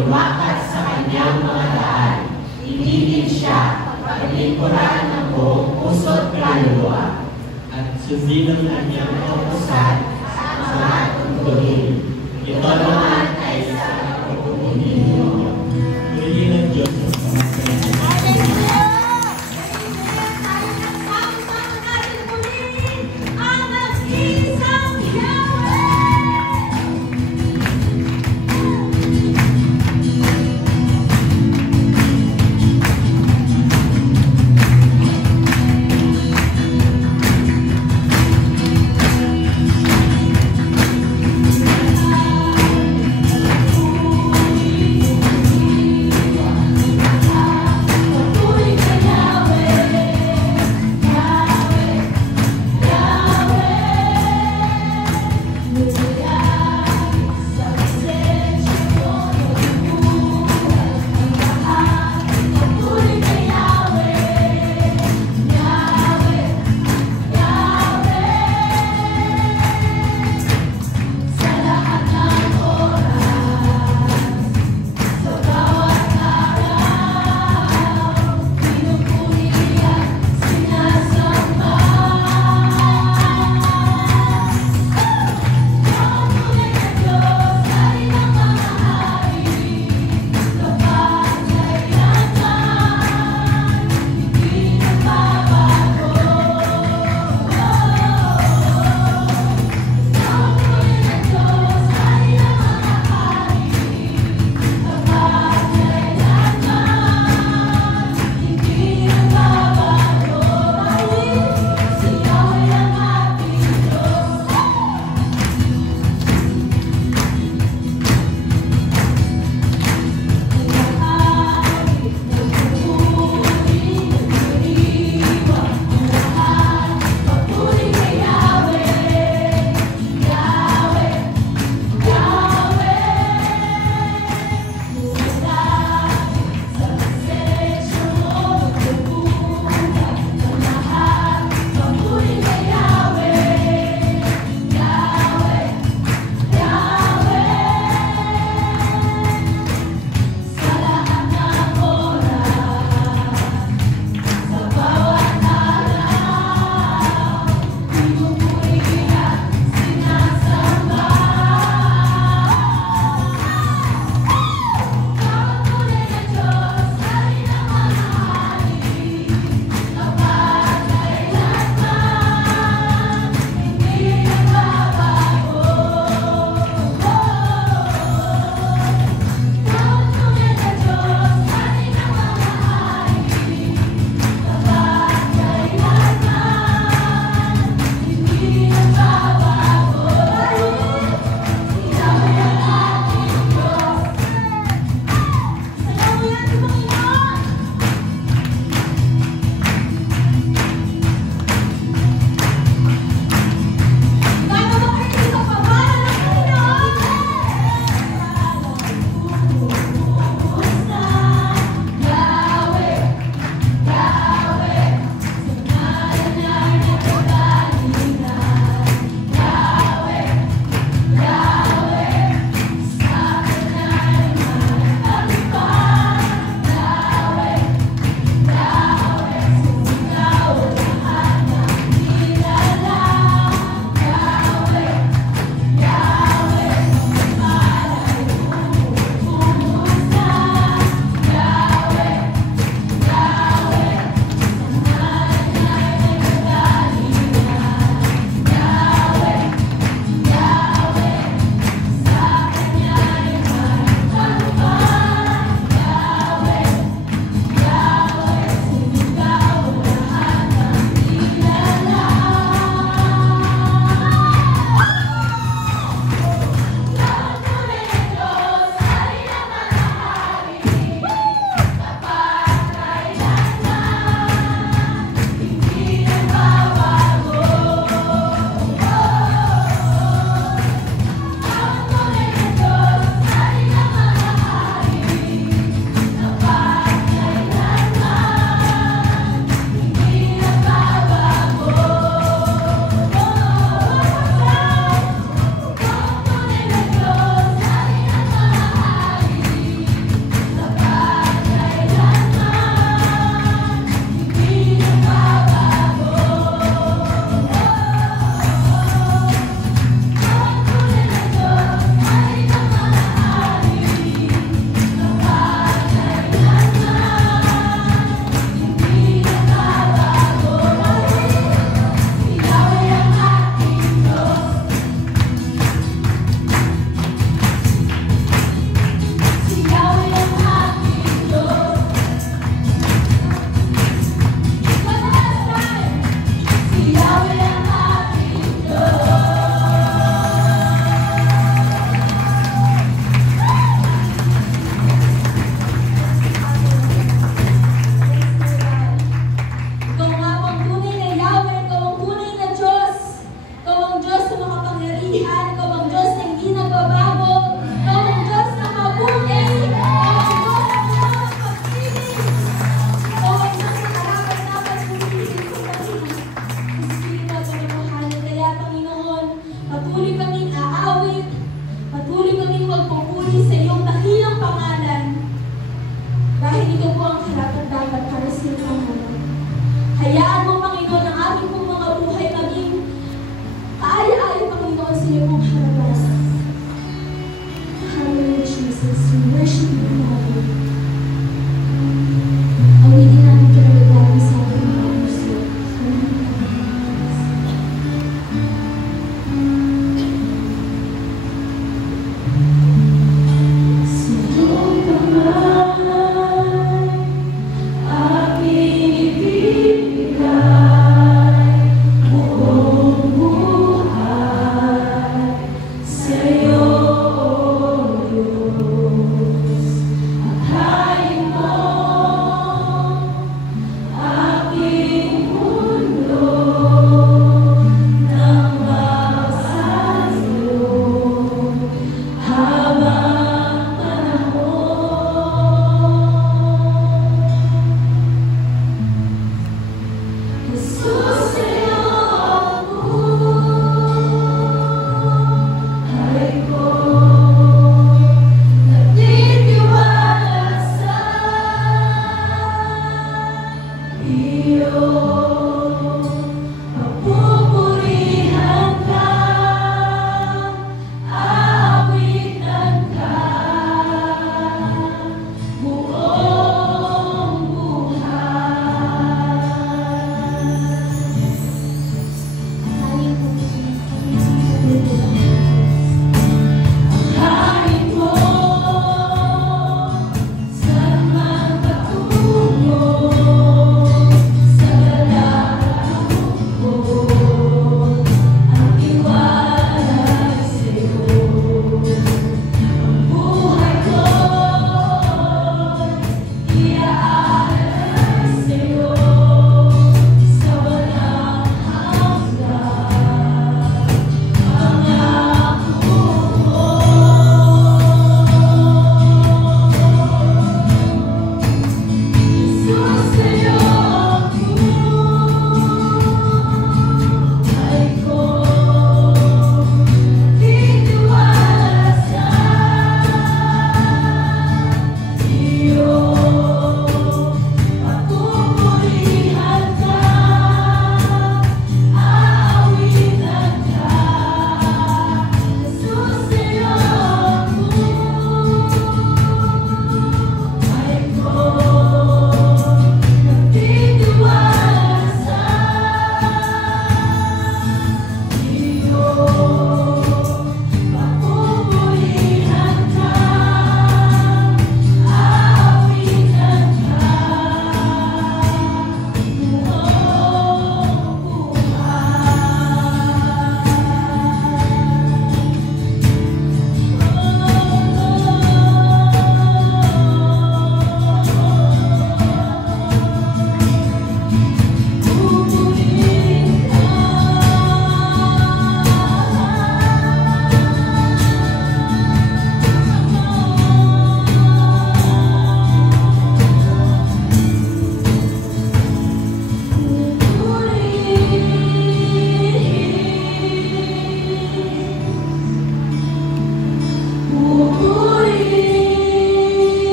lumakad sa kanyang mga daan. Ibigin siya, paglingkuran ng buong puso't kaluluwa. At sundin ang kanyang Kautusan sa mga tungkulin. Ito naman ay sa pagpupunin ninyo. Pili ng Diyos ang pamatayan.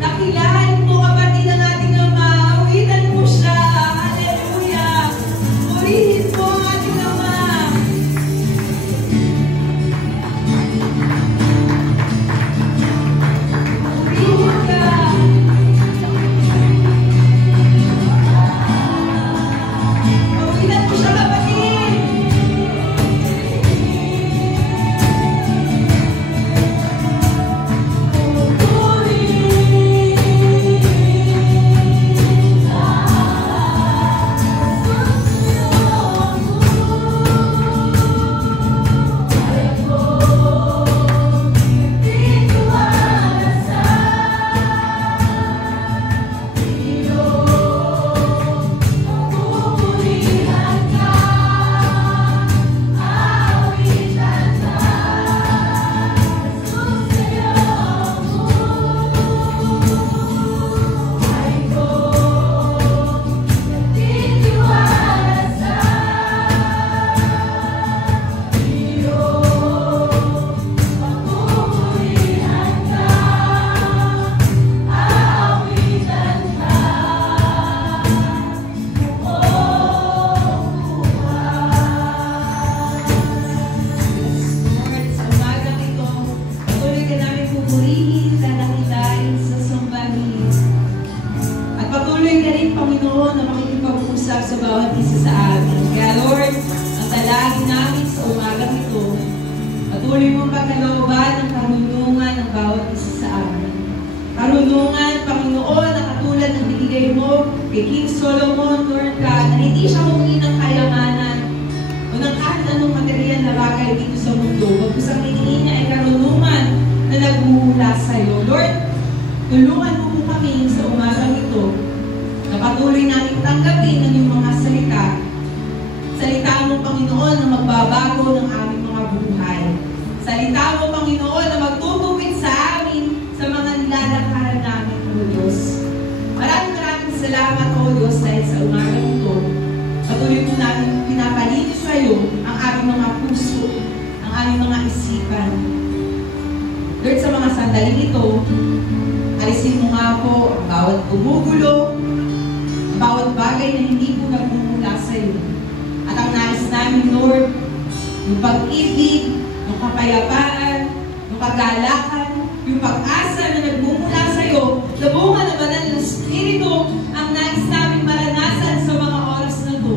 Dakilahan mo kapatid ang ating Ama, awitan mo siya. Hallelujah. Patuloy ka rin, Panginoon, na makikipag-usap sa bawat isa sa amin. Kaya Lord, ang dalangin namin sa umagang ito, patuloy mong pagkalooban ng karunungan ng bawat isa sa amin. Karunungan, Panginoon, na katulad ng binigay mo kay King Solomon, Lord God, na hindi siya humingi ng kayamanan o ng kahit anong material na bagay dito sa mundo. Pagkus ang hinihingi niya ay karunungan na nagmumula sa iyo. Lord, tulungan mo po kami sa umagang ito na patuloy namin tanggapin ang iyong mga salita. Salita mo, Panginoon, na magbabago ng aming mga buhay. Salita mo, Panginoon, na magtutuwid sa amin sa mga nilalakaran namin, O Diyos. Maraming salamat, O Diyos, dahil sa umagang ito. Patuloy po namin pinapalinis sa iyo ang aming mga puso, ang aming mga isipan. Lord, sa mga sandaling ito, alisin mo nga po ang bawat gumugulo, ang bawat bagay na hindi po nagmumula sa iyo. At ang nais namin, Lord, yung pag-ibig, yung kapayapaan, yung kagalakan, yung pag-asa na nagmumula sa iyo, labungan na banal ng Espiritu, ang nais namin maranasan sa mga oras na ito.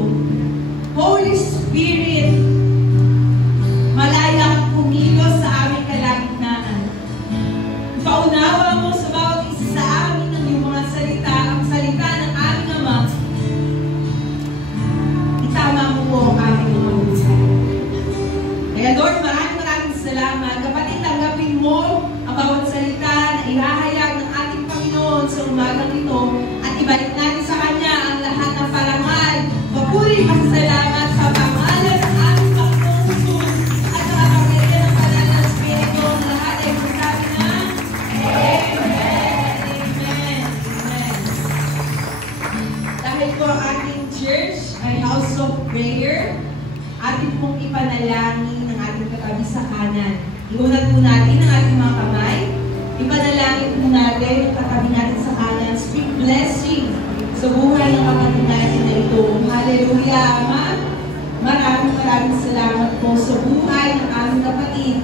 Holy Spirit, malaya kang kumilos sa aming kalagitnaan. Paunawa mo sa bawat isa sa amin ng iyong mga salita, ang salita ng aming Ama. Itama mo po ang aming mga buhay. Kaya Lord, maraming salamat. Kapatid, tanggapin mo ang bawat salita na ihahayag ng ating Panginoon sa umagang ito at ibalik natin sa Kanya ang lahat ng parangal, papuri, pasasalamat sa pangalan ng aming Panginoon Jesus at sa kapangyarihan ng banal na Espiritu. Ang lahat ay magsabi na Amen. Amen. Dahil po ang ating church ay house of prayer, atin pong ipanalangin ang ating katabi sa kanan. Iunat po natin ang ating mga kamay. Ipanalangin po natin ang katabi natin sa kanan. Speak blessing sa buhay ng kapatid natin na ito. Hallelujah, Ama. Maraming salamat po sa buhay ng aming kapatid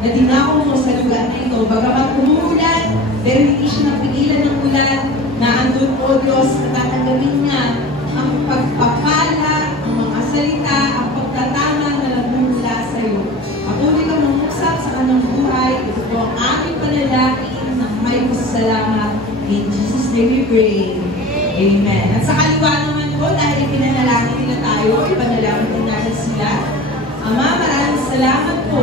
na dinako mo sa lugar na ito. Bagamat umuulan, pero hindi siya napigilan ng ulan na andun po, Diyos, na tatanggapin niya ang pagpapala, ang mga salita, ang pagtatama na nagmumula sa iyo. Patuloy kang mangusap sa kanyang buhay. Ito po ang aming panalangin na may pasalamat. In Jesus' name we pray. Amen. At sa kaliwa naman po, dahil pinanalangin nila tayo, ipanalangin din natin sila. Ama, maraming salamat po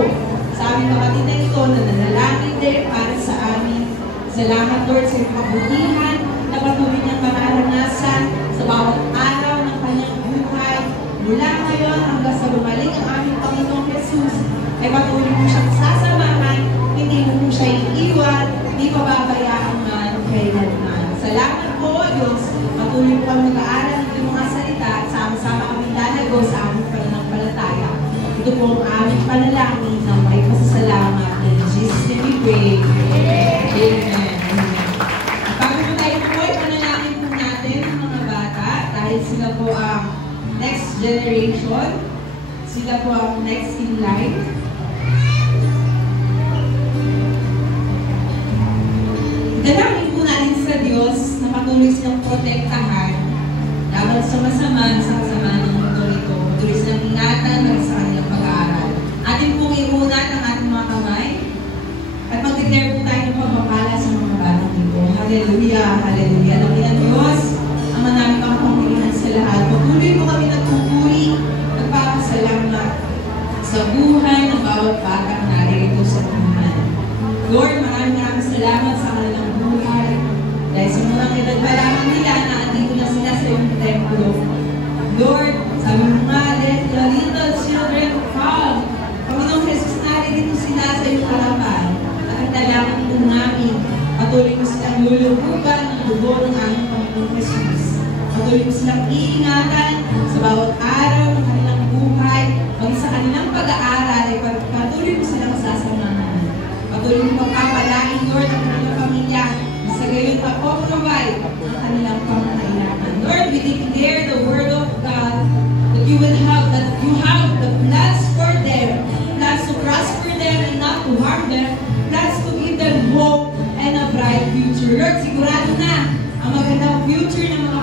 sa aming kapatid na ito na nanalangin din para sa amin. Salamat, Lord, sa iyong kabutihan na patuloy niyang mararanasan sa bawat araw ng kanyang buhay. Mula ngayon hanggang sa bumalik ang aming Panginoong Jesus, ay patuloy mo siyang sasamahan, hindi mo po siya iiwan, hindi pababayaan man kailanman. Salamat po, Diyos. Patuloy po kami mag-aaral ng iyong mga salita at sama-sama kami lalago sa aming pananampalataya. Ito po ang aming panalangin na may pasasalamat. In Jesus' name we pray. Amen. Bago po tayo po ay panalangin po natin ang mga bata dahil sila po ang next generation. Sila po ang next in line. Dalangin po natin sa Diyos na patuloy silang protektahan laban sa masama sa kasama ng mundo ito. Patuloy silang ingatan para sa kanyang pag-aaral. Atin pong iunat ang ating mga kamay at mag-declare po tayo ng pagpapala sa mga batang ito. Hallelujah! Hallelujah! Alamin ang Diyos, ang manaming makapangyarihan sa lahat. Patuloy po kami nagpupuri, nagpapasalamat sa buhay ng bawat batang narito sa buhay. Lord, maraming salamat sa kanilang buhay. Dahil sa mga edad pa lamang nila na andito na sila sa iyong templo. Lord, sabi mo nga, let the little children come. Panginoong Jesus, narito sila sa iyong harapan. At ang dalangin po namin, patuloy mo silang lulubugan ng dugo ng aming Panginoong Jesus. Patuloy mo silang iingatan sa bawat araw ng kanilang buhay. Pag sa kanilang pag-aaral ay patuloy mo silang sasamahan. Patuloy mo pagpapalain, Lord, ang kanilang pamilya. Sa gayon pag-provide ang kanilang pangangailangan. Lord, we declare the word of God that you have the plans for them, plans to prosper them and not to harm them, plans to give them hope and a bright future. Lord, sigurado na ang magandang future ng mga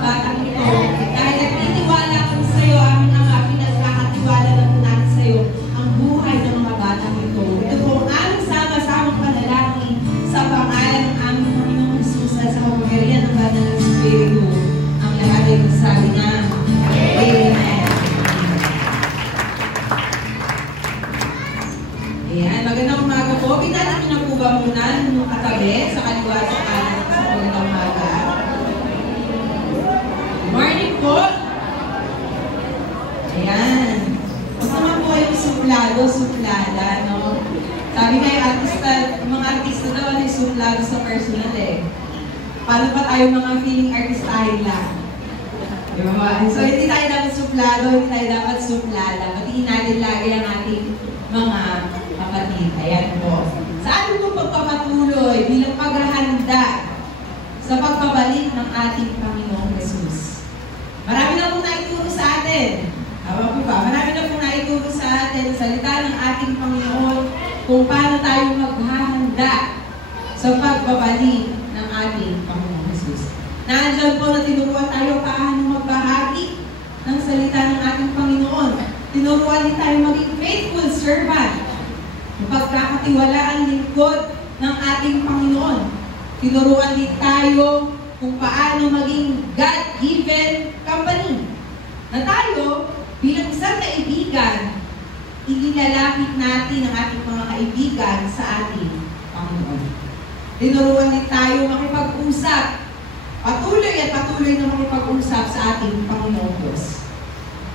suplado, suplada, no? Sabi nga yung mga artista daw ay suplado sa personal eh. Paano pa tayo mga feeling artistahin lang? Diba? So, hindi tayo dapat suplado, hindi tayo dapat suplada. Patingin natin lagi ang ating mga kapatid. Ayan po. Sa ating pong pagpapatuloy bilang paghahanda sa pagbabalik ng ating Panginoong Jesus. Marami na pong naituro sa atin. Tama po ba? Marami na pong naituro sa atin sa salita ng ating Panginoon kung paano tayo maghahanda sa pagbabalik ng ating Panginoong Jesus. Nandiyan po na tinuruan tayo paano magbahagi ng salita ng ating Panginoon. Tinuruan din tayo maging faithful servant. Pagkakatiwalaan lingkod ng ating Panginoon. Tinuruan din tayo kung paano maging God-given company. Na tayo, bilang isang kaibigan, inilalapit natin ang ating mga kaibigan sa ating Panginoon. Tinuruan din tayo makipag-usap. Patuloy at patuloy na makipag-usap sa ating Panginoong Diyos.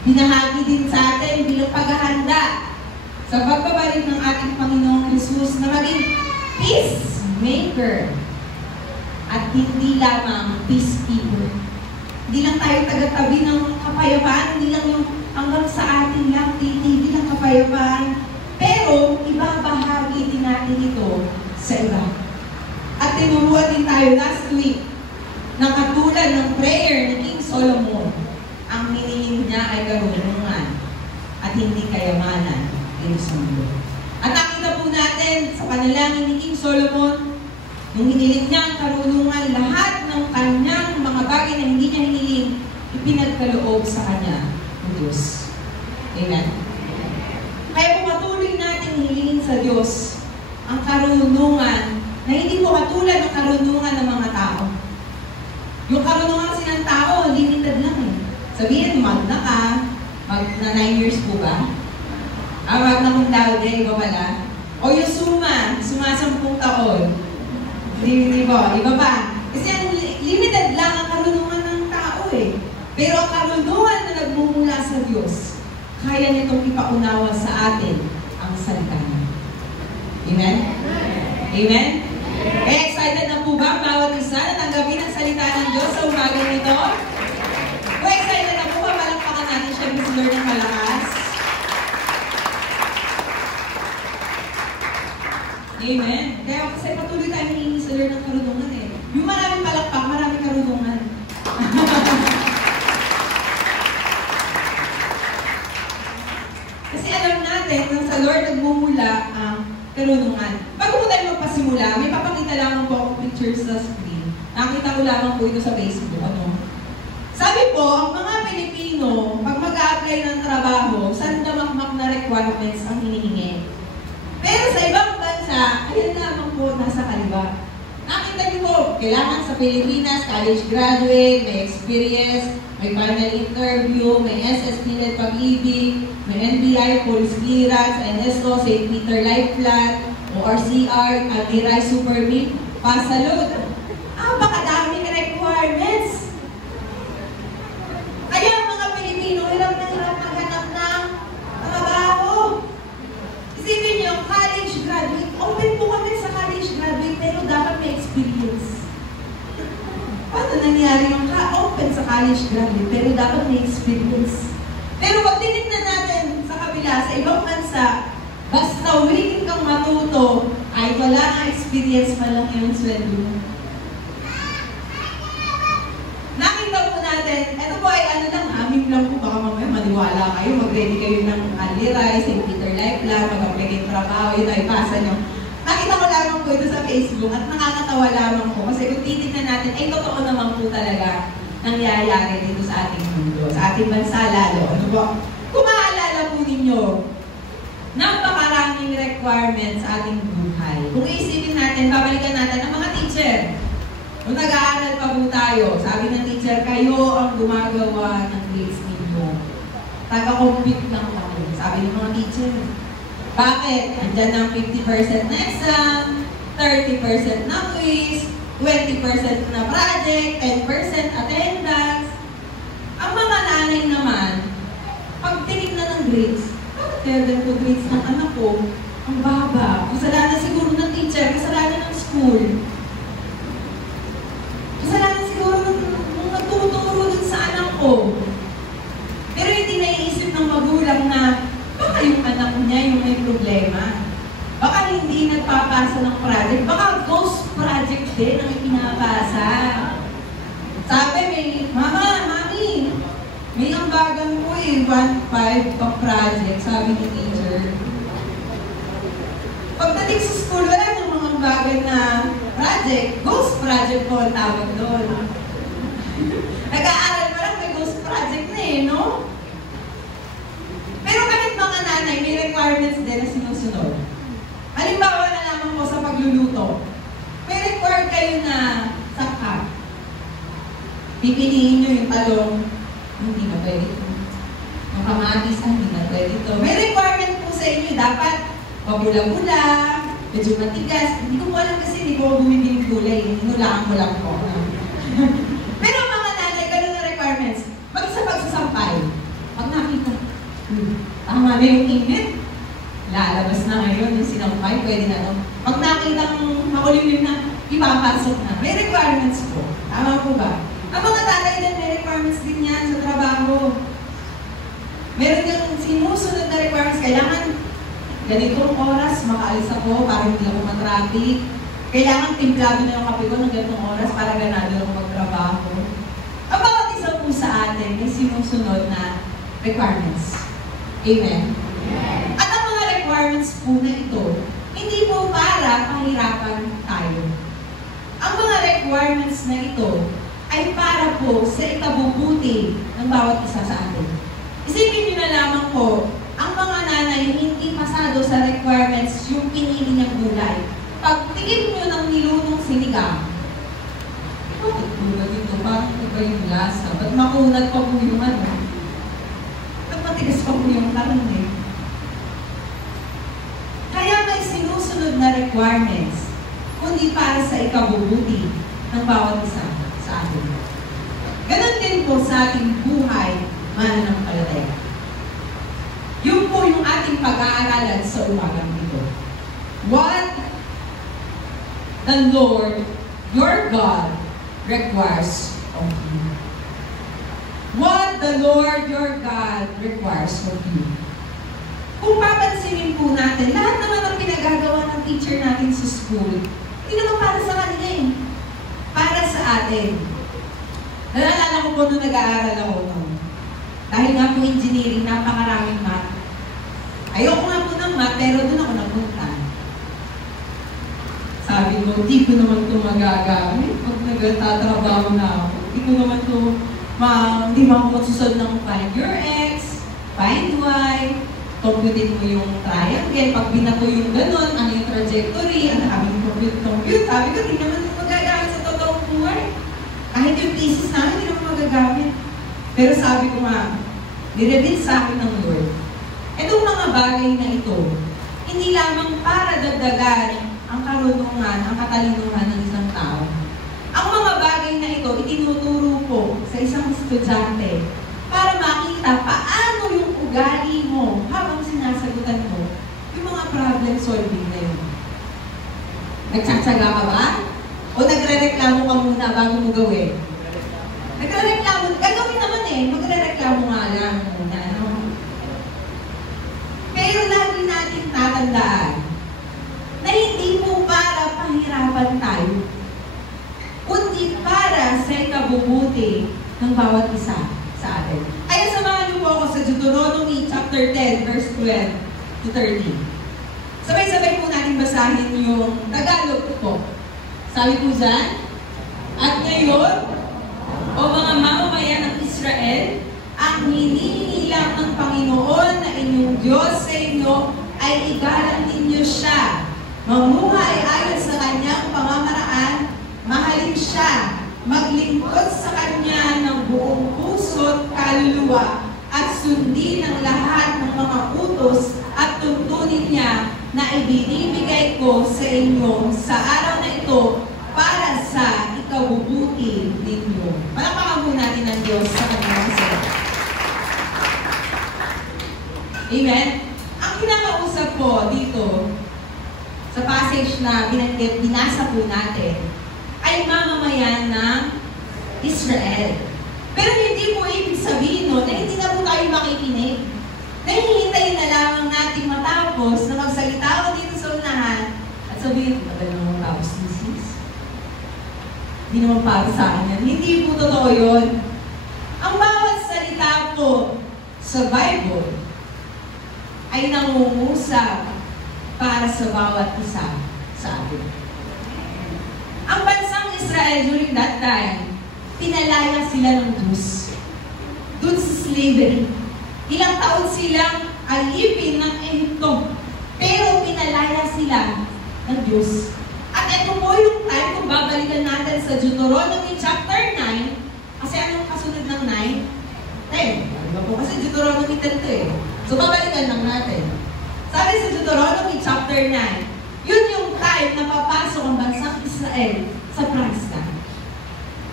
Binahagi din sa atin bilang paghahanda sa pagbabalik ng ating Panginoong Jesus na maging peacemaker at hindi lamang peacekeeper. Hindi lang tayo taga-tabi ng kapayapaan, hindi lang yung hanggang sa atin lang, hindi lang kapayapaan, pero ibabahagi din natin ito sa iba. At tinuruan din tayo last week na katulad ng prayer ni King Solomon, ang hinihiling niya ay karunungan at hindi kayamanan dito sa mundo. At nakita po natin sa panalangin ni King Solomon, nung hiniling niya ang karunungan, lahat ng kanyang mga bagay na hindi niya hiniling, ipinagkaloob sa kanya ng Diyos. Amen? Kaya kung patuloy natin hilingin sa Diyos ang karunungan na hindi po katulad ng karunungan ng mga tao. Yung karunungan kasi ng tao, limited lang eh. Sabihin, magna ka, magna 9 years po ba? Magna kung laude, iba pala. O yung suma 10 taon. Di ba? Iba ba? Kasi limited lang ang karunungan ng tao eh. Pero ang karunungan na nagmumula sa Diyos, kaya nitong ipaunawa sa atin ang salita niya. Amen? Amen? Eh, excited na po ba bawat isa na tanggapin ang salita ng Diyos sa umagang nito? O excited na po ba? Palakpakan natin siya si Lord ng malakas. Amen. Kaya kasi patuloy tayo hinihingi sa Lord ng karunungan eh. Yung maraming palakpak, maraming karunungan. Kasi alam natin na sa Lord nagmumula ang karunungan. Bago po tayo magpasimula, may papakita lamang po akong pictures sa screen. Nakita ko lamang po ito sa Facebook. Sabi po, ang mga Pilipino, pag mag-a-apply ng trabaho, sandamakmak na requirements ang hinihingi. Pero sa ibang bansa, ayan lamang po nasa kaliwa. Nakita niyo po, kailangan sa Pilipinas, college graduate, may experience, may final interview, may SSP-led pag-ibig, may NBI, police clearance, NSO, St. Peter Life Plan, ORCR, Almiray Super Meet, pasalod. Bakadaming requirements. Kaya mga Pilipino, hirap na hirap maghanap ng trabaho. Isipin niyo, college graduate, open po kami sa college graduate, pero dapat may experience. Paano nangyari yung open sa college graduate, pero dapat may experience? Pero pag tinignan natin sa kabila, sa ibang bansa, basta willing kang matuto, ay wala nga experience pa lang yung sweldo mo. Nakita po natin, ito po ay ano lang, amin lang po, baka mamaya maniwala kayo, mag-ready kayo ng Almiray, St. Peter Life Plan, mag-apply kayong trabaho, yun ay pasa nyo. Nakita ko lamang po ito sa Facebook at nakakatawa lamang po kasi kung titignan natin, ay totoo naman po talaga nangyayari dito sa ating mundo, sa ating bansa lalo. Ano po? Kung maalala po ninyo, napakaraming requirements sa ating buhay. Kung iisipin natin, babalikan natin ang mga teacher. Kung nag-aaral pa po tayo, sabi ng teacher, kayo ang gumagawa ng grades ninyo. Taga-compute lang kami, sabi ng mga teacher. Bakit? Andyan ang 50% na exam, 30% na quiz, 20% na project, 10% attendance. Ang mga nanay naman, pag tinignan ng grades, bakit Kaya ganito grades ng anak ko, ang baba. Kasalanan siguro ng teacher, kasalanan ng school. Kasalanan siguro nung nagtuturo dun sa anak ko. Pero hindi naiisip ng magulang na baka yung anak niya yung may problema. Baka hindi nagpapasa ng project. Baka ghost project din ang ipinapasa. Sabi may, Mama, Mami, may ambagan po 1.5 pang project, sabi ni teacher. Pagdating sa school, wala nang mga ambagan na project. Ghost project po ang tawag doon. Nag-aaral pa lang, may ghost project na no? Pero kahit mga nanay, may requirements din na sinusunod. Halimbawa na lamang po sa pagluluto. May required kayo na sakap. Pipiliin nyo yung talong, hindi na pwede ito. Yung kamatis, hindi na pwede ito. May requirement po sa inyo, dapat mabula-bula, medyo matigas. Hindi ko po alam kasi hindi ko bumibili ng gulay. Inulaan ko lang po. Pero mga nanay, ganun na requirements. Sa pagsasampay, pag nakita, tama na yung init, lalabas na ngayon yung sinampay, pwede na ito. Pag nakita makulimlim na, ipapasok na. May requirements po. Tama po ba? Ang mga tatay din, may requirements din yan sa trabaho. Meron yung sinusunod na requirements. Kailangan ganitong oras, makaalis ako para hindi ako matraffic. Kailangan timplado na yung kape ko ng ganitong oras para ganado ako magtrabaho. Ang bawat isa po sa atin may sinusunod na requirements. Amen? At ang mga requirements po na ito, hindi po para pahirapan tayo. Ang mga requirements na ito ay para po sa ikabubuti ng bawat isa sa atin. Isipin nyo na lamang po, ang mga nanay hindi pasado sa requirements yung pinili niyang gulay. Pag tigil nyo ng nilunong sinigang, bakit tulad ito? Parang iba yung lasa. Ba't makunat pa po yung ano? Ba't matigas pa po yung karne? Kaya may sinusunod na requirements, kundi para sa ikabubuti ng bawat isa sa atin. Ganon din po sa ating buhay mananampalataya. Yun po yung ating pag-aaralan sa umagang ito. What the Lord, your God, requires of you. What the Lord, your God, requires of you. Kung papansinin po natin, lahat naman ang pinagagawa ng teacher natin sa school, hindi naman para sa kanila eh. Para sa atin. Nalala ko po nung nag-aaral ako noon. Dahil nga po engineering, napakaraming math. Ayoko nga po ng math, pero doon ako napunta. Sabi ko, di ko naman ito magagamit. Pag nagtatrabaho na ako, di ko naman ito, hindi mo ako magsusod ng find your x, find y, computin mo yung triangle, pag binato yung ganun, ano yung trajectory, ang aming compute. Sabi ko, di naman ito magagamit sa totoong buhay. Kahit yung thesis namin, di naman magagamit. Pero sabi ko nga, nireveal sa akin ng Lord. Itong mga bagay na ito, hindi lamang para dagdagan ang karunungan, ang katalinuhan ng isang tao. Ang mga bagay na ito, itinuturo po sa isang estudyante para makita paano yung ugali mo habang sinasagutan mo yung mga problem solving na yun. Nagtsatsaga ka ba? O nagre-reklamo ka muna bago mo gawin? Nagre-reklamo, gagawin naman eh, magre-reklamo nga lang muna, no? Pero lagi natin tatandaan na hindi po para pahirapan tayo, kundi para sa ikabubuti ng bawat isa sa atin. Kaya samahan niyo po ako sa Deuteronomy chapter 10, verse 12 to 13. Sabay-sabay po natin basahin yung Tagalog po. Sabi po dyan, at ngayon, o mga mamamayan ng Israel, ang hinihingi lang ng Panginoon na inyong Diyos sa inyo ay igalang ninyo siya. Mamuhay ayon sa kanyang pamamaraan, mahalin siya, maglingkod sa kanya ng buong puso't kaluluwa, at sundin ang lahat ng mga utos at tuntunin niya na ibinibigay ko sa inyo sa araw na ito para sa ikabubuti ninyo. Palakpakan po natin ang Diyos sa kanyang salita. Amen? nababasa po dito, sa passage na binasa po natin, ay mamamayan ng Israel. Pero hindi po ibig sabihin na hindi na po tayo makikinig. Nahihintayin na lamang natin matapos na magsalita ako dito sa unahan at sabihin, tagal naman tapos sis. Hindi naman para sa akin yan. Hindi po totoo yun. Ang bawat salita po sa Bible ay nangungusap para sa bawat isa sa atin. Ang bansang Israel during that time, pinalaya sila ng Diyos. Doon sa slavery. Ilang taon silang alipin ng Ehipto. Pero pinalaya sila ng Diyos. At ito po yung time kung babalikan natin sa Deuteronomy chapter 9. Kasi anong kasunod ng 9? 10. Diba po? Kasi Deuteronomy 10 to eh. So babalikan lang natin. Sabi sa Deuteronomy chapter 9, yun yung time na papasok ang bansang Israel sa promised land.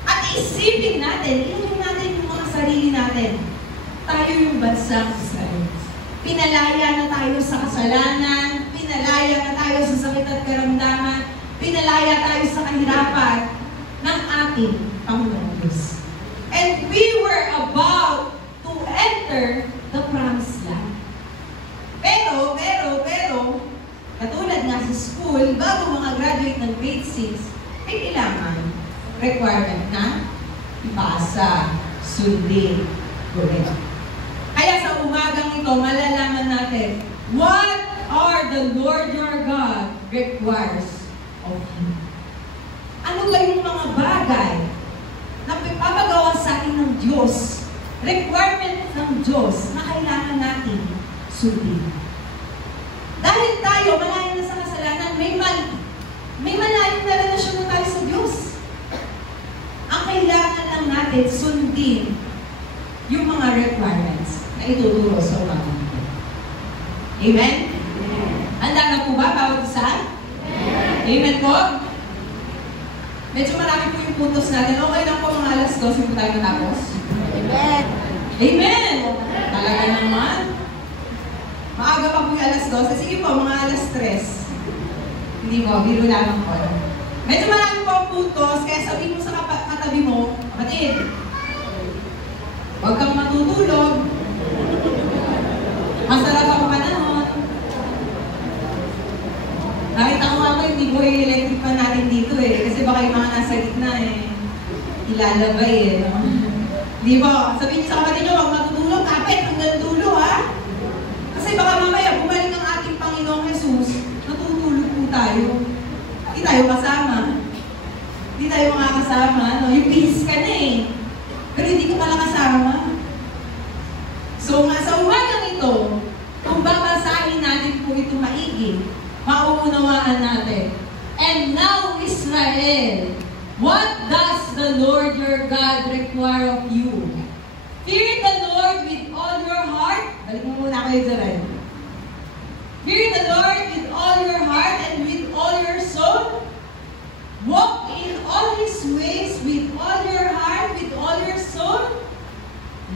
At isipin natin, ilagay natin yung mga sarili natin. Tayo yung bansang Israel. Pinalaya na tayo sa kasalanan, pinalaya na tayo sa sakit at karamdaman, pinalaya tayo sa kahirapan ng ating Panginoong Diyos. And we were about to enter the promised land. Pero, katulad nga sa school, bago mga graduate ng grade 6, ay kailangan requirement na ipasa, sundin, correct. Kaya sa umagang ito, malalaman natin, what are the Lord your God requires of you? Ano ba yung mga bagay na papagawa sa atin ng Diyos, requirement ng Diyos na kailangan natin sundin? Dahil tayo, malayo na sa kasalanan, may malayong na relasyon na tayo sa Diyos. Ang kailangan lang natin sundin yung mga requirements na ituturo sa umaga. Amen? Handa na po ba bawat isa? Amen po? Medyo marami po yung puntos natin. Okay lang po mga alas 12 po tayo matapos? Amen. Amen! Talaga naman. Maaga pa po yung alas 12. Sige po, mga alas 3. Hindi po, biro lamang po. Medyo marami po ang puntos, kaya sabihin mo sa katabi mo, kapatid, huwag kang matutulog. Masarap ang panahon. Kahit ako nga po, hindi ko i-electric pa natin dito eh. Kasi baka yung mga nasa gitna eh, ilalabay eh. No? Di ba? Sabihin niyo sa kapatid niyo, huwag matutulog, kapit hanggang dulo ha. Kasi baka mamaya, bumalik ang ating Panginoong Jesus, natutulog po tayo. Hindi tayo kasama. Hindi tayo makakasama. No? Yung bihis ka na eh. Pero hindi ka pala kasama. So nga sa umagang ito, kung babasahin natin po ito maigi, mauunawaan natin. And now Israel, what does the Lord your God require of you? Fear the Lord with all your heart. Balik mo muna kayo dyan. Fear the Lord with all your heart and with all your soul. Walk in all His ways with all your heart, with all your soul.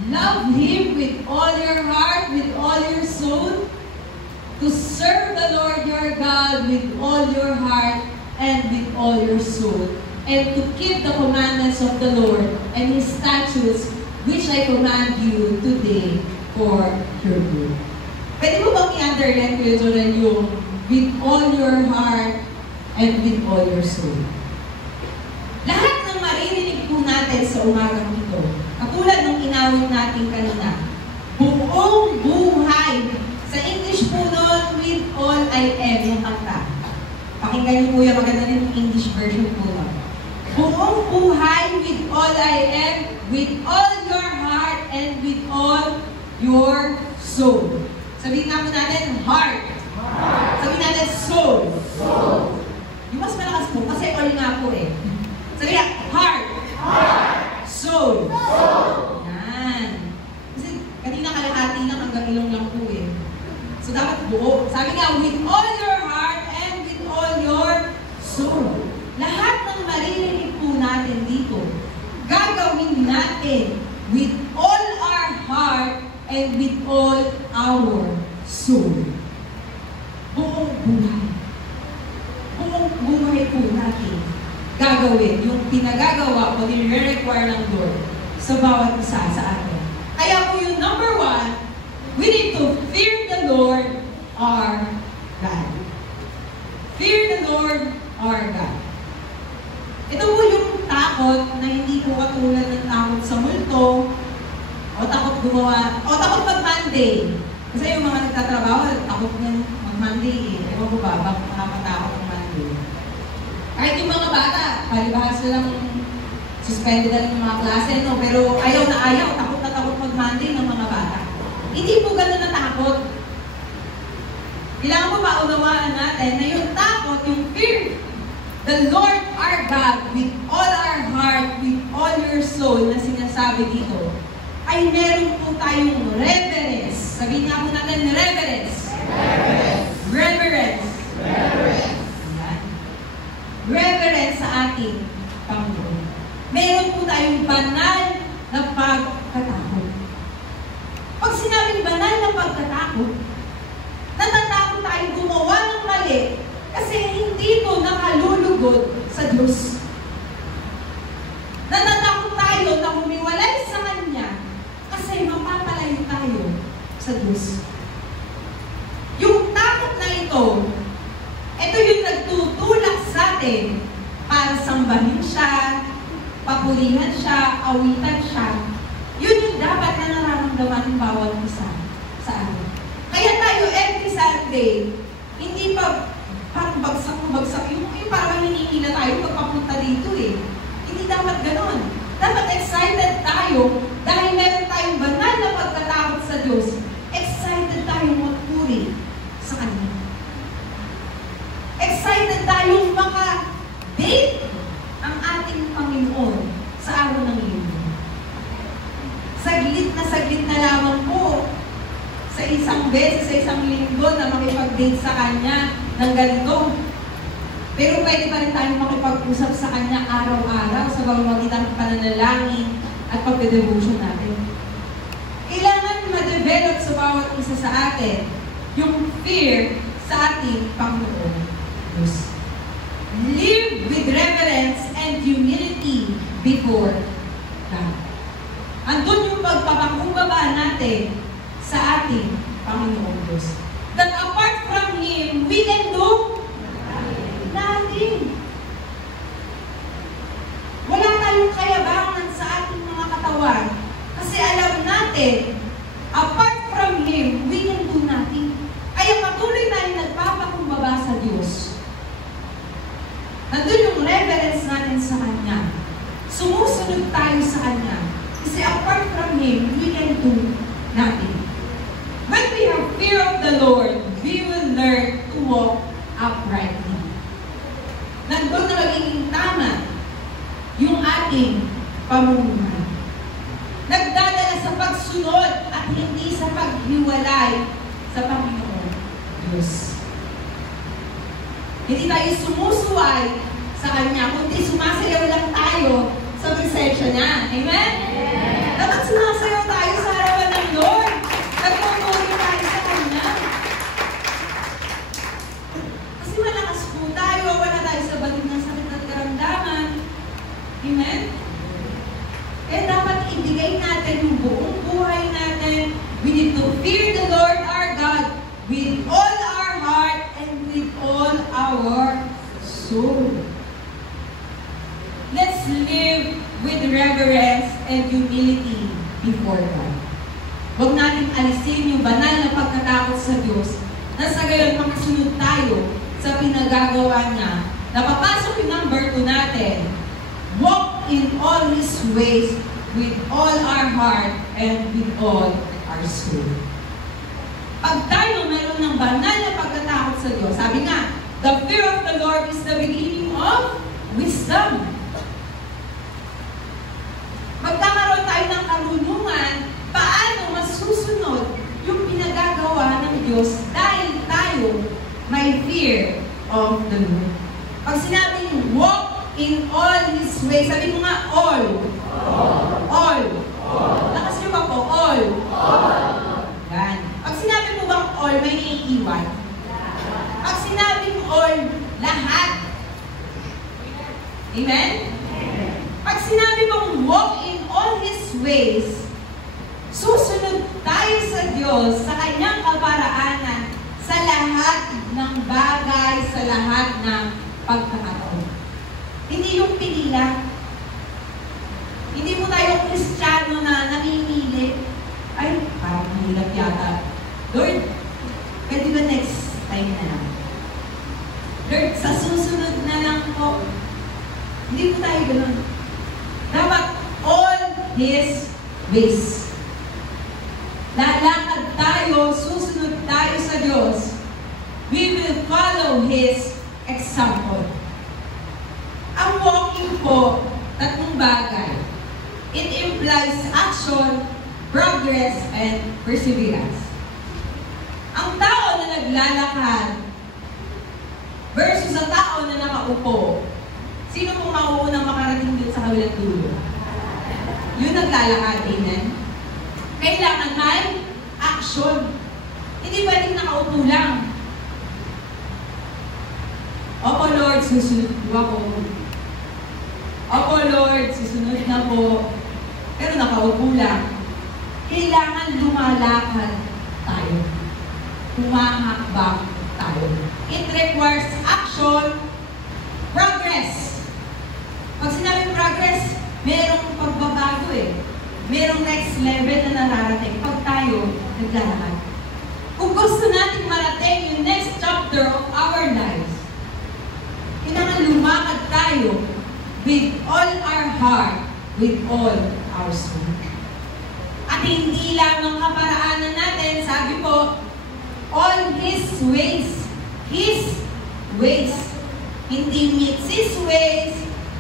Love Him with all your heart, with all your soul. To serve the Lord your God with all your heart and with all your soul. And to keep the commandments of the Lord and His statutes, which I command you today for your good. Pwede mo bang i-underline ko yung with all your heart and with all your soul? Lahat ng maririnig po natin sa umagang ito, katulad ng inawit natin kanina, buong buhay. Sa English po nun, with all I am, yung kanta. Pakinggan niyo po yung maganda rin yung English version po nun. Buong buhay with all I am, with all your heart, and with all your soul. Sabihin nga po natin, heart. Sabihin natin, soul. Yung mas malakas po, kasi all nga po eh. Sabihin nga, heart. Soul. Yan. Kasi kanina kalahati lang, hanggang ilong lang po eh. So dapat buo. Sabi nga, with all your heart and with all your soul. Lahat ng maririnig po natin dito, gagawin natin with all our heart and with all our soul. gagawin, yung pinagagawa o nire-require ng Lord sa bawat isa sa atin. Kaya po yung number 1, we need to fear the Lord our God. Fear the Lord our God. Ito po yung takot na hindi po katulad ng takot sa multo, o takot gumawa, o takot mag-Monday. Kasi yung mga nagtatrabaho, takot ng mag-Monday eh. Ewan ko ba, bakit nakakatakot ng Monday? Kahit yung mga bata, palibahas silang suspended na ng mga klase, no? Pero ayaw na ayaw, takot na takot mag-Monday ng mga bata. Hindi po ganun na takot. Kailangan po maunawaan natin na yung takot, yung fear, the Lord our God, with all our heart, with all your soul, na sinasabi dito, ay meron po tayong reverence. Sabihin nga po natin, reverence. Reverence. Reverence sa ating Panginoon. Meron po tayong banal na pagkatakot. Pag sinabing banal na pagkatakot, natatakot tayong gumawa ng mali kasi hindi ito nakalulugod sa Diyos. Natatakot tayo na humiwalay sa Kanya kasi mapapalayo tayo sa Diyos. Yung takot na ito yung nagtutulak sa atin para sambahin siya, papurihan siya, awitan siya. Yun yung dapat na nararamdaman ng bawat isa sa atin. Kaya tayo every Sunday, hindi pa parang bagsak yung parang hinihila tayo pagpapunta dito eh. Hindi dapat ganon. Dapat excited tayo dahil meron tayong banal na pagkatakot sa Diyos. Excited tayong magpuri sa Kanya. Excited tayong maka-date ang ating Panginoon sa araw ng linggo. Saglit na lamang po sa isang beses, sa isang linggo na makipag-date sa Kanya ng ganito. Pero pwede pa rin tayong makipag-usap sa Kanya araw-araw sa pamamagitan ng pananalangin at pagdedevotion natin. Kailangan ma-develop sa bawat isa sa atin yung fear sa ating Panginoon Diyos. Live with reverence and humility before God. Andun yung pagpapakumbaba natin sa ating Panginoon Diyos. That apart from Him, we can do nothing. Wala tayong kayabangan sa ating mga katawan kasi alam natin, apart from Him, we can do nothing. Kaya patuloy tayong nagpapakumbaba sa Diyos. Nandun yung reverence natin sa Kanya. Sumusunod tayo sa Kanya. Kasi apart from Him, we can do nothing. When we have fear of the Lord, we will learn to walk uprightly. Nandun na magiging tama yung ating pamumuhay. Nagdadala sa pagsunod at hindi sa paghiwalay sa Panginoon Diyos. Hindi tayo sumusuway sa Kanya, kundi sumasayaw lang tayo sa presensya niya. Amen? Dapat sumasayaw tayo sa harapan ng Lord. Nagpupuri tayo sa Kanya. Kasi malakas po tayo, wala tayo sa baling ng sakit at karamdaman. Amen? Kaya dapat ibigay natin yung buong buhay natin. We need to fear the Lord our God with all our heart and with all our soul. Let's live with reverence and humility before God. Huwag natin alisin yung banal na pagkatakot sa Diyos na sa gayon makasunod tayo sa pinagagawa niya. Napapasok yung number 2 natin. Walk in all His ways with all our heart and with all our soul. Pag tayo mayroon ng banal na pagkatakot sa Diyos, sabi nga, the fear of the Lord is the beginning of wisdom. Magkakaroon tayo ng karunungan paano masusunod yung pinagagawa ng Diyos dahil tayo may fear of the Lord. Pag sinabing walk in all His ways, sabi mo nga all. All. Lakas niyo ba po? All. Yan. Pag sinabi mo bang all, may iiwan? Pag sinabi mo all, lahat. Amen? Susunod tayo sa Diyos, sa Kanyang kaparaanan, sa lahat ng bagay, sa lahat ng pagkakataon. Hindi yung pinila. Hindi mo tayo Kristiyano na namimili. Ay, parang mahirap yata. Lord, pwede ba next time na lang? Lord, sa susunod na lang po. Hindi po tayo ganun. Dapat all His ways. Lalakad tayo, susunod tayo sa Diyos. We will follow His example. Ang walking po, tatlong bagay. It implies action, progress, and perseverance. Ang tao na naglalakad versus sa tao na nakaupo, sino pong mauunang makarating dun sa kabilang dulo? Yung naglalakad, amen? Kailangan may action. Hindi pwedeng nakaupo lang. Opo Lord, susunod po ako. Opo Lord, susunod na po. Pero nakaupo lang. Kailangan lumalakad tayo. Humahakbang tayo. It requires action, progress. Pag sinabing progress, merong pagbabago eh. Merong next level na nararating pag tayo naglalakad. Kung gusto natin marating yung next chapter of our lives, kailangan lumakad tayo with all our heart, with all our soul. At hindi lamang kaparaanan natin, sabi po, all His ways. His ways. Hindi Mitzi's ways,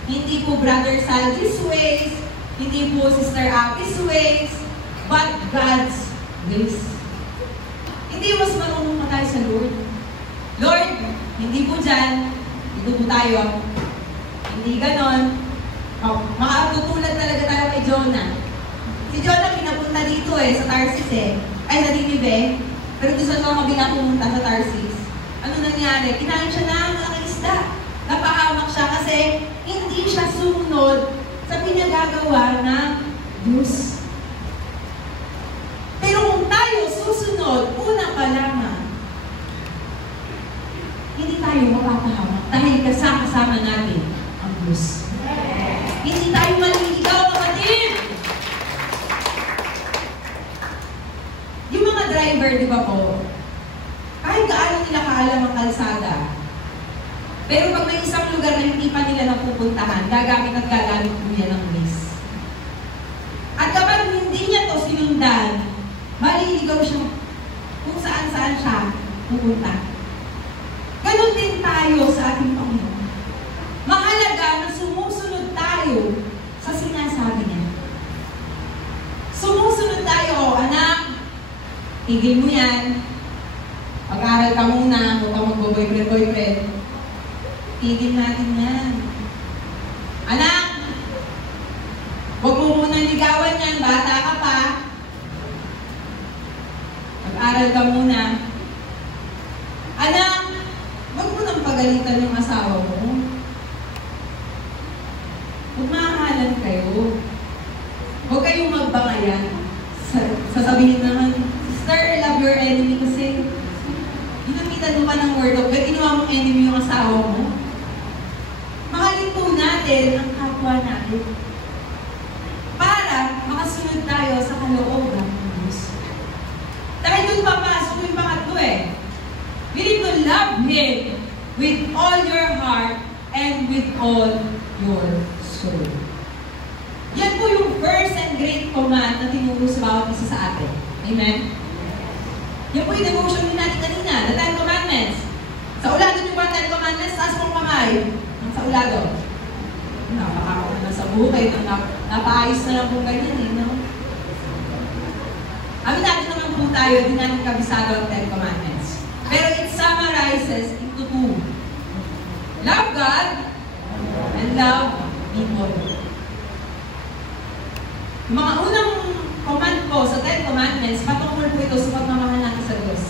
hindi po Brother Salvi's ways, hindi po Sister Abby's ways, but God's ways. Hindi mas marunong pa tayo sa Lord. Lord, hindi po dyan, dito po tayo. Hindi ganon. Makatutulad talaga tayo kay Jonah. Si Jonah pinapunta dito sa Tarsis ay sa Ninive. Pero doon sa mga kabila pumunta sa Tarsis. Ano nangyari? Kinain siya ng malaking isda. Napahamak siya kasi hindi siya sumunod sa pinagagawa ng Diyos. Pero kung tayo susunod, una pa lamang, hindi tayo mapapahamak dahil kasama natin ang Diyos. Hindi tayo maliligaw, kapatid! Yung mga driver, di ba po, kahit gaano nila kaalam ang kalsada, pero pag may isang lugar na hindi pa nila napupuntahan, gagamit at gagamit po yan ng ways. At kapag hindi niya to sinundan, maliligaw siya kung saan-saan siya pupunta. Ganon din tayo sa ating Panginoon. Mahalaga na sumusunod tayo sa sinasabi niya. Sumusunod tayo, anak, tigil mo yan. Pag-aral ka muna, huwag kang mag-boyfriend. Tigil natin yan. Anak, huwag mo muna ligawan yan, bata ka pa. Pag-aral ka muna. Anak, huwag mo nang pagalitan yung asawa mo. Huwag makahalan kayo. Huwag kayong magbangayan. Sasabihin naman, Sister, love your enemy kasi ginamitan mo pa ng word of God, ginawa mong enemy yung asawa mo. Mahalin po natin ang kapwa natin para makasunod tayo sa kalooban ng Diyos. Dahil doon papasok yung pangatlo We need to love Him with all your heart and with all your soul. Yan po yung first and great command na tinuro sa bawat isa sa atin. Amen? Yan po yung devotion din natin kanina, the Ten Commandments. Sa ulado nyo ba Ten Commandments? Taas mong kamay. Sa ulado. Napakakaw na sa buhay. Napaayos na lang po ganyan no? Amin natin naman po tayo, din natin kabisado ang Ten Commandments. Pero it summarizes into two. Love God and love people. Yung mga unang command po sa Ten Commandments, patungkol po ito sa pagmamahal natin sa Diyos.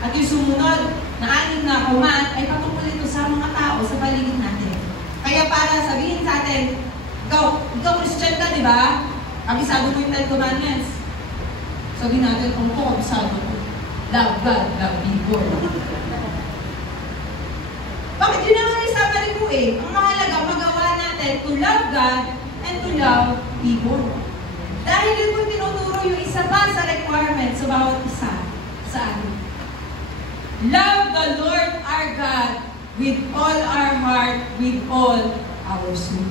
At yung sumunod na anim na command ay patungkol ito sa mga tao sa paligid natin. Kaya para sabihin sa atin, ikaw Christian ka, di ba? Kabisado mo yung Ten Commandments. Sabi natin, kung kabisado ko. Love God, love people. Bakit yun naman yung summary ko eh? Ang mahalaga, magawa natin to love God and to love people. Dahil yun po tinuturo yung isa pa sa requirements sa bawat isa sa atin. Love the Lord our God with all our heart, with all our soul.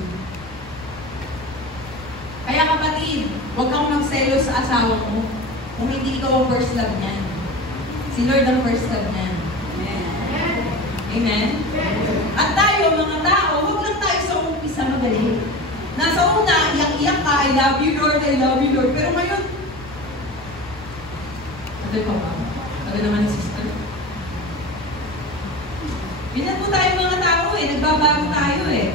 Kaya kapatid, huwag kang magselo sa asawa mo kung hindi ikaw ang first love niyan. Si Lord ang first love niyan. Amen? At tayo, mga tao, huwag lang tayo sa umpisa magaling. Nasa una, iyak-iyak ka, I love you Lord, I love you Lord. Pero ngayon, sabi ko ba? Sabi naman ni sister. Binan po tayo mga tao eh, nagbabago tayo eh.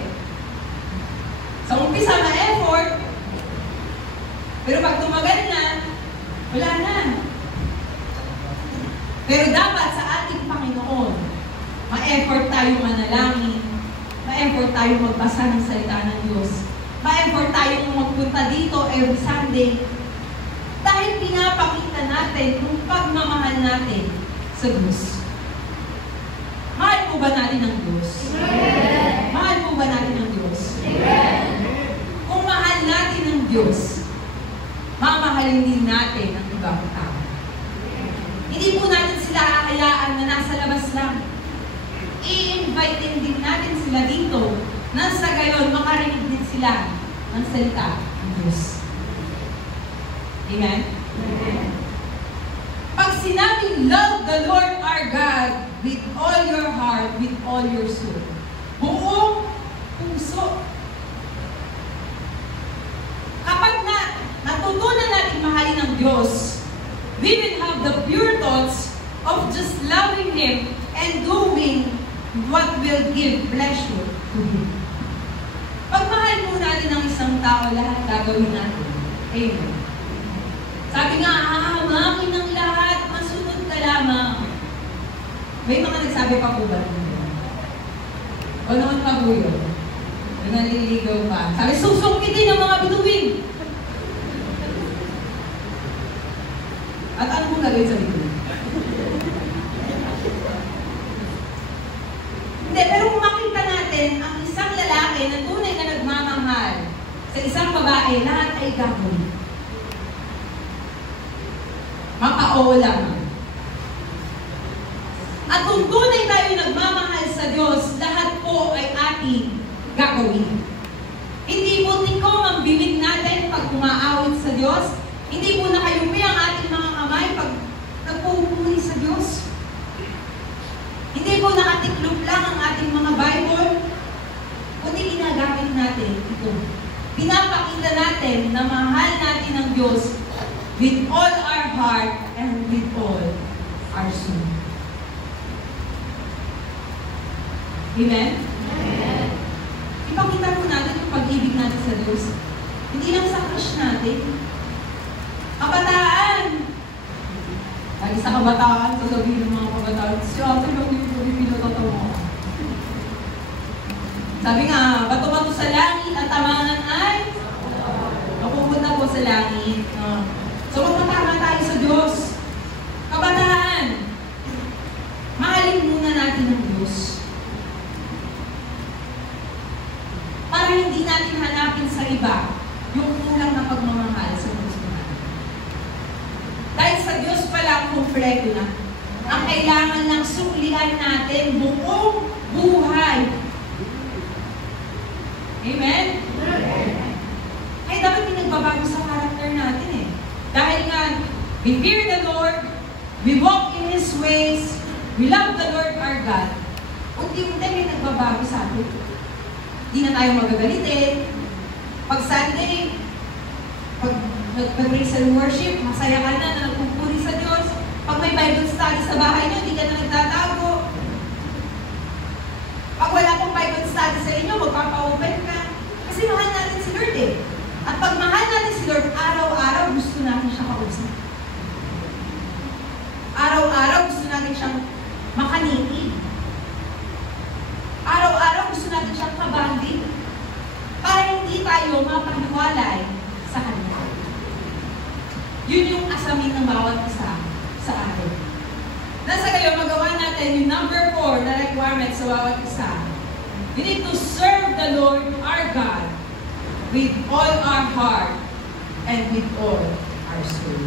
Sa umpisa, ma-effort. Pero pag tumagal na, wala na. Pero dapat sa ating Panginoon, ma-effort tayo manalangin, ma-effort tayo magbasa ng salita ng Diyos, ma-effort tayo magpunta dito every Sunday, dahil pinapakita natin yung pagmamahal natin sa Diyos. Mahal po ba natin ang Diyos? Mahal po ba natin ang Diyos? Kung mahal natin ang Diyos, mamahalin din natin ang ibang tao. Hindi po natin sila hahayaan na nasa labas lang. I-invite din natin sila dito na sa gayon makarinig din sila ng salita ng Diyos. Amen? Pag sinabing love the Lord our God with all your heart, with all your soul, buong puso. Kapag natutunan natin mahalin ang Diyos, we will have the pure thoughts of just loving Him and doing what will give pleasure to Him. Pag mahal po natin ang isang tao, lahat gagawin natin. Amen. Sabi nga, ahamakin ng lahat, masunod ka lamang. May mga nagsabi pa po ba? O naman pa po yun? Naliligaw pa. Sabi, susungkitin ang mga bituin. At ano kung gagawin sa bituin? Hindi, pero kung makita natin ang isang lalaki na tunay na nagmamahal sa isang babae, lahat ay gagawin. Mapa-oo lang. At kung tunay tayo nagmamahal sa Diyos, lahat po ay ating gagawin. Hindi po tikom ang bibig natin pag umaawit sa Diyos. Hindi po nakayupi ang ating mga kamay pag nagpupuri sa Diyos. Hindi po nakatiklop lang ang ating mga Bible. Kundi ginagamit natin ito. Pinapakita natin na mahal natin ang Diyos with all our heart and with all our soul. Amen? Amen. Ipakita po natin yung pag-ibig natin sa Diyos. Hindi lang sa crush natin. Kabataan! Lagi sa kabataan, sasabihin ng mga kabataan, siya, pero hindi pinatatawa. Sabi nga, bato-bato sa langit at tamangan ay mapupunta po sa langit. So, magpatama tayo sa Diyos. Kabataan, mahalin muna natin ang Diyos. Para hindi natin hanapin sa iba yung kulang na pagmamahal sa Diyos natin. Dahil sa Diyos pala kumpleto na. Ang kailangan lang suklian natin buong buhay. Amen? Kaya dapat pinagbabago sa character natin eh. Dahil nga, we fear the Lord, we walk in His ways, we love the Lord our God. Unti-unti may nagbabago sa atin. Hindi na tayo magagalitin. Pag Sunday, pag nag-praise and worship, masaya ka na nagpupuri sa Diyos. Pag may Bible study sa bahay niyo, hindi ka na nagtatago. Pag wala pong Bible study sa inyo, magpapa-open ka. Kasi mahal natin si Lord eh. At pag mahal natin si Lord, araw-araw gusto natin siya kausap. Araw-araw gusto natin siyang makanitig. Araw-araw gusto natin siyang kabanding. Para hindi tayo mapaniwalay sa Kanya. Yun yung asamin ng bawat isa sa atin. Nasa kayo, magawa natin yung number 4 na requirement sa bawat isa. We need to serve the Lord our God with all our heart and with all our soul.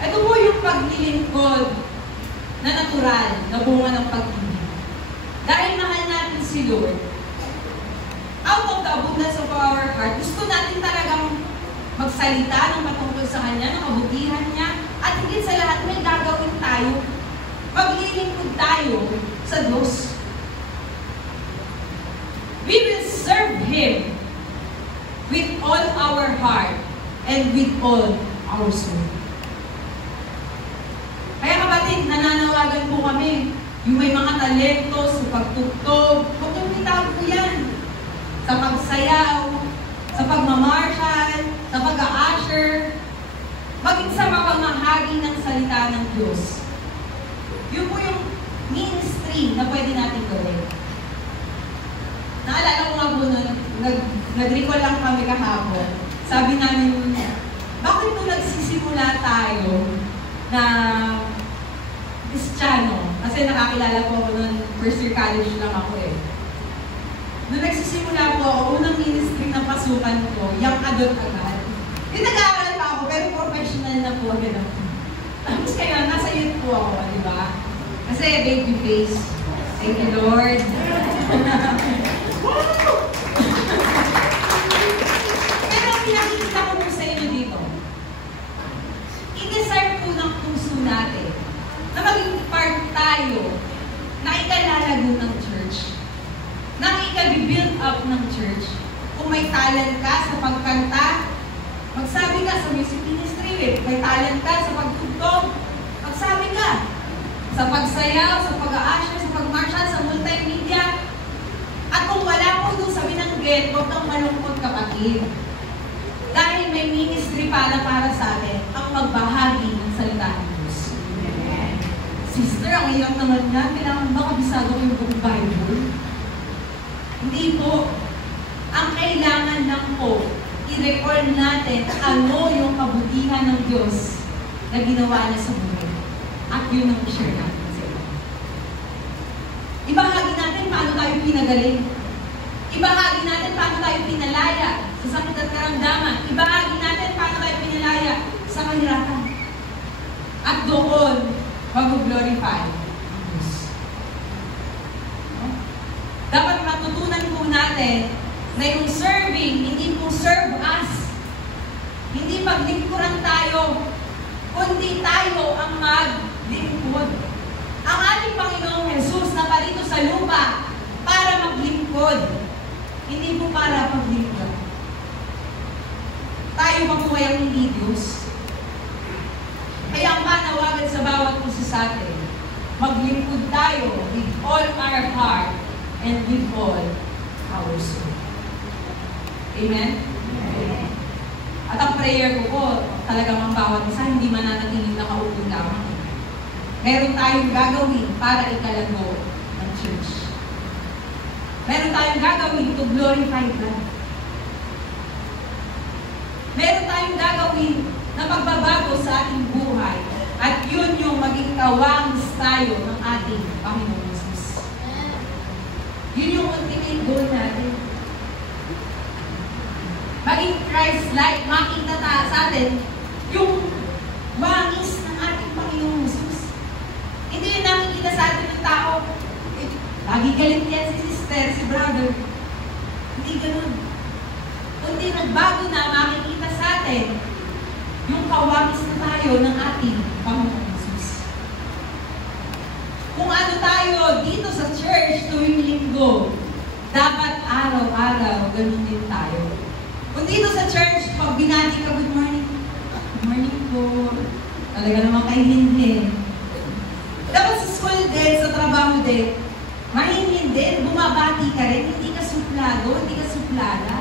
Ito po yung paglilingkod na natural, na bunga ng pag-ibig. Dahil mahal natin si Lord, out of the abundance of our heart, gusto natin talagang magsalita ng patungkol sa Kanya, ng kabutihan niya, at higit sa lahat, may gagawin tayo. Maglilingkod tayo sa Diyos. We will serve Him with all our heart and with all our soul. Kaya kapatid, nananawagan po kami, yung may mga talento sa pagtugtog, huwag niyong itago yan. Sa pagsayaw, sa pagmamarshal, sa pag-a-usher, maging sa mamamahagi ng salita ng Diyos. Yun po yung ministry na pwede natin gawin. Naalala ko nga po nun, nag-recall lang kami kahapon. Sabi namin, bakit po nagsisimula tayo na Kristiyano? Kasi nakakilala po ako nun, first year college lang ako eh. Nung nagsisimula po ako, unang ministry na pasukan ko, young adult agad. Yung nag-aaral pa ako, pero professional na po agad ako. Tapos kaya, nasa youth po ako, di ba? Kasi baby face. Thank you, Lord. Pero pinakikita ko po sa inyo dito, i-desire po ng puso natin na maging part tayo na ikalalago ng church, na ika-build up ng church. Kung may talent ka sa pagkanta, magsabi ka sa music ministry, may talent ka sa pagtugtog, magsabi ka. Sa pagsayaw, sa pag-a-usher, sa pag-marshal, sa multimedia. At kung wala po doon sa binanggit, huwag kang malungkot kapatid. Dahil may ministry para sa atin ang magbahagi ng salita ng Diyos. Sister, ang hirap naman na, kailangan ba kabisado ko yung buong Bible? Hindi po. Ang kailangan lang po, i-record natin ano yung kabutihan ng Diyos na ginawa niya sa buhay. At yun ang i-share natin sa iyo. Ibahagi natin paano tayo pinagaling. Ibahagi natin paano tayo pinalaya sa sakit at karamdaman. Ibahagi natin paano tayo pinalaya sa kahirapan. At doon, mag-glorify ang Diyos. No? Dapat matutunan po natin na yung serving, hindi po serve us. Hindi paglingkuran tayo, kundi tayo ang maglingkod. Ang ating Panginoong Jesus na parito sa lupa para maglingkod, hindi po para paglingkod. Tayo mabuhay ang hindi Diyos. Kaya ang panawagan sa bawat isa sa atin, maglingkod tayo with all our heart and with all our soul. Amen? Amen. At ang prayer ko po, talagang ang bawat isa, hindi mananatiling nakaupo lamang. Meron tayong gagawin para ikalago ng church. Meron tayong gagawin to glorify God. Meron tayong gagawin na magbabago sa ating buhay. At yun yung maging kawangis tayo ng ating Panginoon Jesus. Yun yung ultimate goal natin. Maging Christ-like, makita sa atin yung wangis ng ating Panginoon Jesus. Hindi yun nakikita sa atin ng tao. Lagi galit yan si sister, si brother. Hindi ganun. Kundi nagbago na makikita sa atin yung kawangis na tayo ng ating Panginoon Jesus. Kung ano tayo dito sa church tuwing linggo, dapat araw-araw ganun din tayo. Kung dito sa church, pag binati ka, good morning. Good morning po. Talaga naman kay hinhin. Dapat sa school din, sa trabaho din, mahinhin din, bumabati ka rin, hindi ka suplado, hindi ka suplada.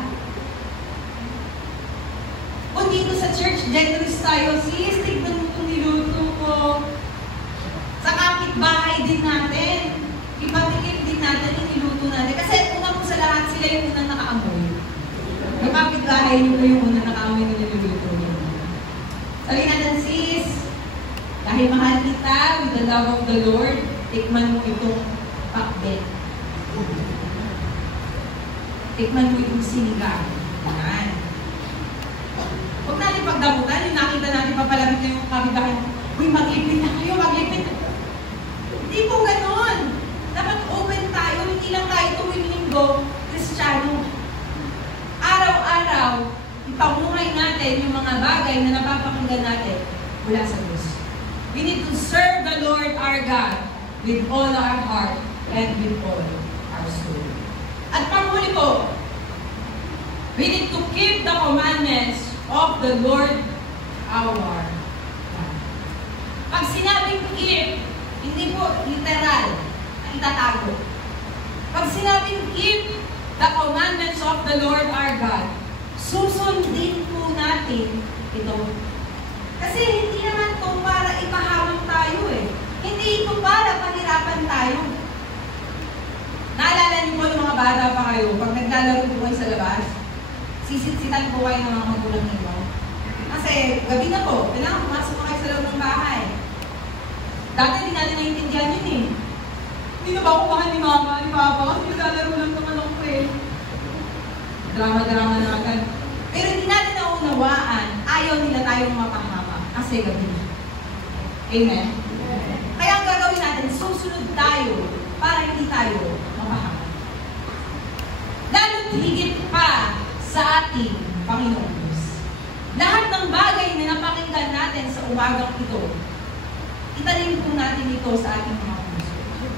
Kung dito sa church, generous tayo, sis, tignan mo itong niluto ko. Sa kapitbahay din natin, ipatikip din natin yung niluto natin. Kasi una po sa lahat, sila yung unang nakaamoy. Yung kapitbahay niyo po yung una nakaamoy na niluluto niyo. Sabi natin, sis, dahil mahal kita with the love of the Lord, tikman mo itong pakbet. Tikman mo itong sinigang. Yan. Huwag natin pagdamutan, yung nakita natin papalapit na yung kapitbahay, uy, mag-ipit na kayo, mag-ipit na. Hindi po ganun. Dapat open tayo, hindi lang tayo tuwing linggo, Kristiyano. Araw-araw, ipamuhay natin yung mga bagay na napapakinggan natin mula sa Diyos. We need to serve the Lord our God with all our heart and with all our soul. At panghuli po, we need to keep the commandments of the Lord our God. Pag sinabing keep, hindi po literal na itatago. Pag sinabing keep the commandments of the Lord our God, susundin po natin ito. Kasi hindi naman ito para ipahamang tayo eh. Hindi ito para pahirapan tayo. Naalala niyo po yung mga bata pa kayo, pag naglalaro po kayo sa labas, sisitsitan po kayo ng mga magulang ninyo. Kasi gabi na po, kailangan pumasok na kayo sa loob ng bahay. Dati hindi natin naiintindihan yun eh. Hindi na ba ako mahal ni mama, ni papa, kasi naglalaro lang naman ako eh. Drama-drama na agad. Pero hindi natin naunawaan, ayaw nila tayong mapahama kasi gabi na. Amen? Kaya ang gagawin natin, susunod tayo para hindi tayo mapahama. Lalo't higit pa sa ating Panginoon Diyos. Lahat ng bagay na napakinggan natin sa umagang ito, itanim po natin ito sa ating mga puso.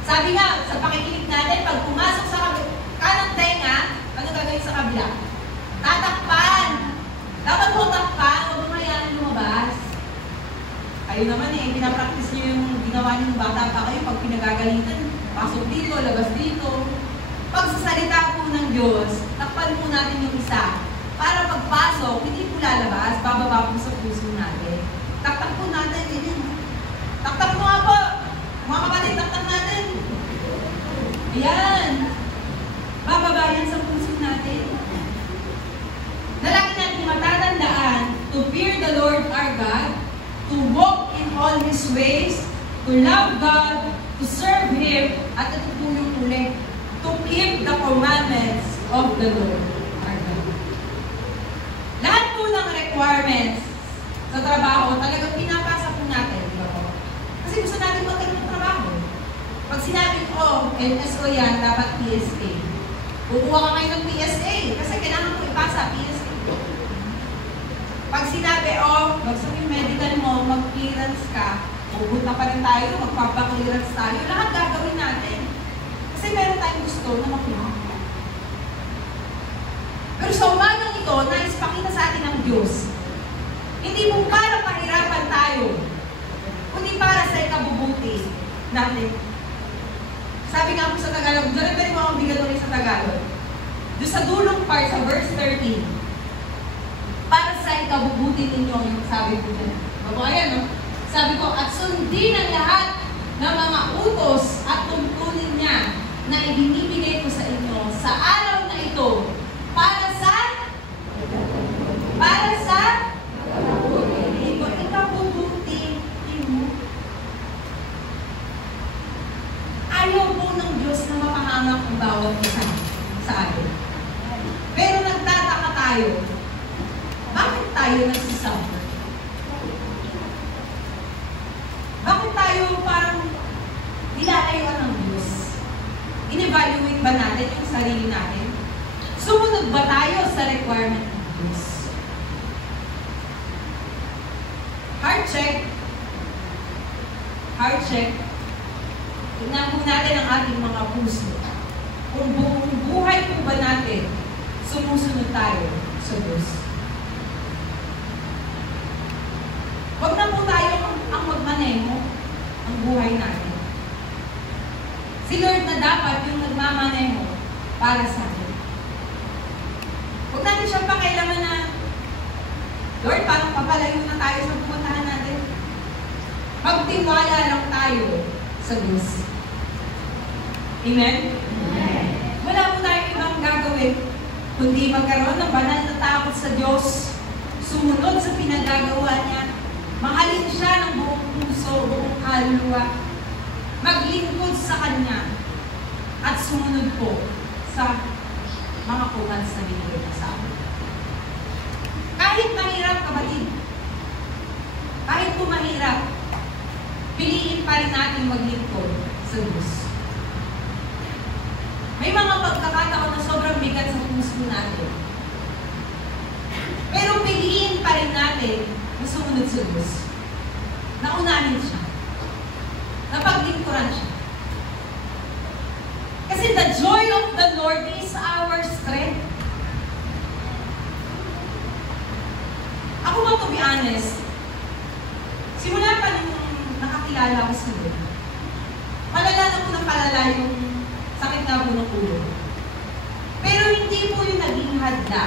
Sabi nga, sa pakikinig natin, pag pumasok sa kanang tenga, ano gagawin sa kabila? Tatakpan! Dapat mo takpan, huwag mo hayaan lumabas. Kayo naman eh, pinapractice nyo yung ginawa niyo bata pa kayo pag pinagagalitan. Pasok dito, labas dito. Pag sa salita po ng Diyos, takpan po natin yung isa. Para pagpasok, hindi po lalabas, bababa po sa puso natin. Takpan po natin, ganyan. Takpan mo nga po! Mga kapatid, takpan natin. Ayan. Bababa yan sa puso natin. Nalagi natin matatandaan to fear the Lord our God, to walk in all His ways, to love God, to serve Him, at ito po yung ulit, to keep the commandments of the Lord our God. Lahat po ng requirements sa trabaho, talagang pinapasa po natin, di ba po? Kasi gusto natin magkaroon ng trabaho. Pag sinabi ko, NSO yan, dapat PSA. Kukuha ka ngayon ng PSA, kasi kailangan mo ipasa PSA. Pag sinabi, gusto mo yung medical mo, mag-clearance ka, pupunta pa rin tayo, magpapa-clearance tayo, lahat gagawin natin. Kasi meron tayong gusto na makuha. Pero sa umagang ito, nais pakita sa atin ng Diyos. Hindi mo para pahirapan tayo, kundi para sa ikabubuti natin. Sabi nga po sa Tagalog, dali mo akong bigyan ulit sa Tagalog. Doon sa dulong part, sa verse 13, para sa ikabubuti ninyo, yung sabi ko dyan. Babayan, no? Sabi ko, at sundin ang lahat ng mga utos at tungkulin niya na ibinibigay ko sa inyo sa araw na ito para sa ikabubuti ninyo. Ayaw po ng Diyos na mapahamak ang bawat isa sa atin. Pero nagtataka tayo, bakit tayo nagsisuffer? Bakit tayo parang nilalayuan ng Diyos? In-evaluate ba natin yung sarili natin? Sumunod ba tayo sa requirement ng Diyos? Heart check. Heart check. Tignan po natin ang ating mga puso. Kung buong buhay po ba natin, sumusunod tayo sa Diyos. Huwag na po tayo ang magmaneho ang buhay natin. Si Lord na dapat yung nagmamaneho para sa atin. Huwag natin siyang pakailangan na, Lord, paano papalayo na tayo sa pupuntahan natin? Magtiwala lang tayo sa Diyos. Amen? Amen. Wala po tayong ibang gagawin kundi magkaroon ng banal na takot sa Diyos, sumunod sa pinagagawa niya, mahalin siya ng buong puso, buong kaluluwa, maglingkod sa Kanya, at sumunod po sa mga commands na binigay niya sa amin. Kahit mahirap, kapatid, kahit po mahirap, piliin pa rin natin maglingkod sa Diyos. May mga pagkakataon na sobrang bigat sa puso natin. Pero piliin pa rin natin na sumunod sa Diyos. Naunahin siya. Napaglingkuran siya. Kasi the joy of the Lord is our strength. Ako ba, to be honest, simula pa nung nakakilala ko sa Lord, palala na po ng palala yung sakit na po ng ulo. Pero hindi po yung naging hadla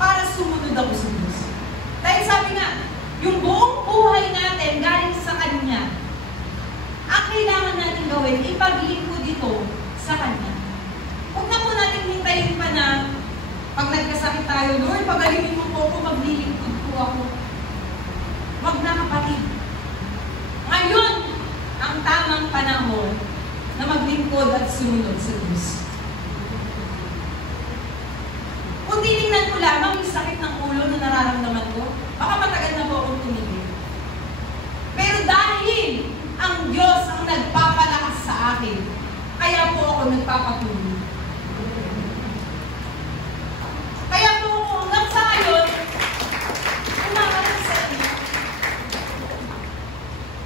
para sumunod ako sa Diyos. Dahil sabi nga, yung buong buhay natin galing sa Kanya. Ang kailangan natin gawin, ipaglingkod dito sa Kanya. Huwag na po natin hintayin pa na pag nagkasakit tayo, Lord, pagalingin mo po ako, maglilingkod po ako. Huwag na, kapatid. Ngayon, ang tamang panahon na maglingkod at sumunod sa Diyos. Kung tinignan ko lamang yung sakit ng ulo na nararamdaman ko, baka matagal na po akong tumigil. Pero dahil ang Diyos ang nagpapalakas sa akin, kaya po ako nagpapatuloy. Kaya po ako hanggang sa ngayon, umakas sa inyo.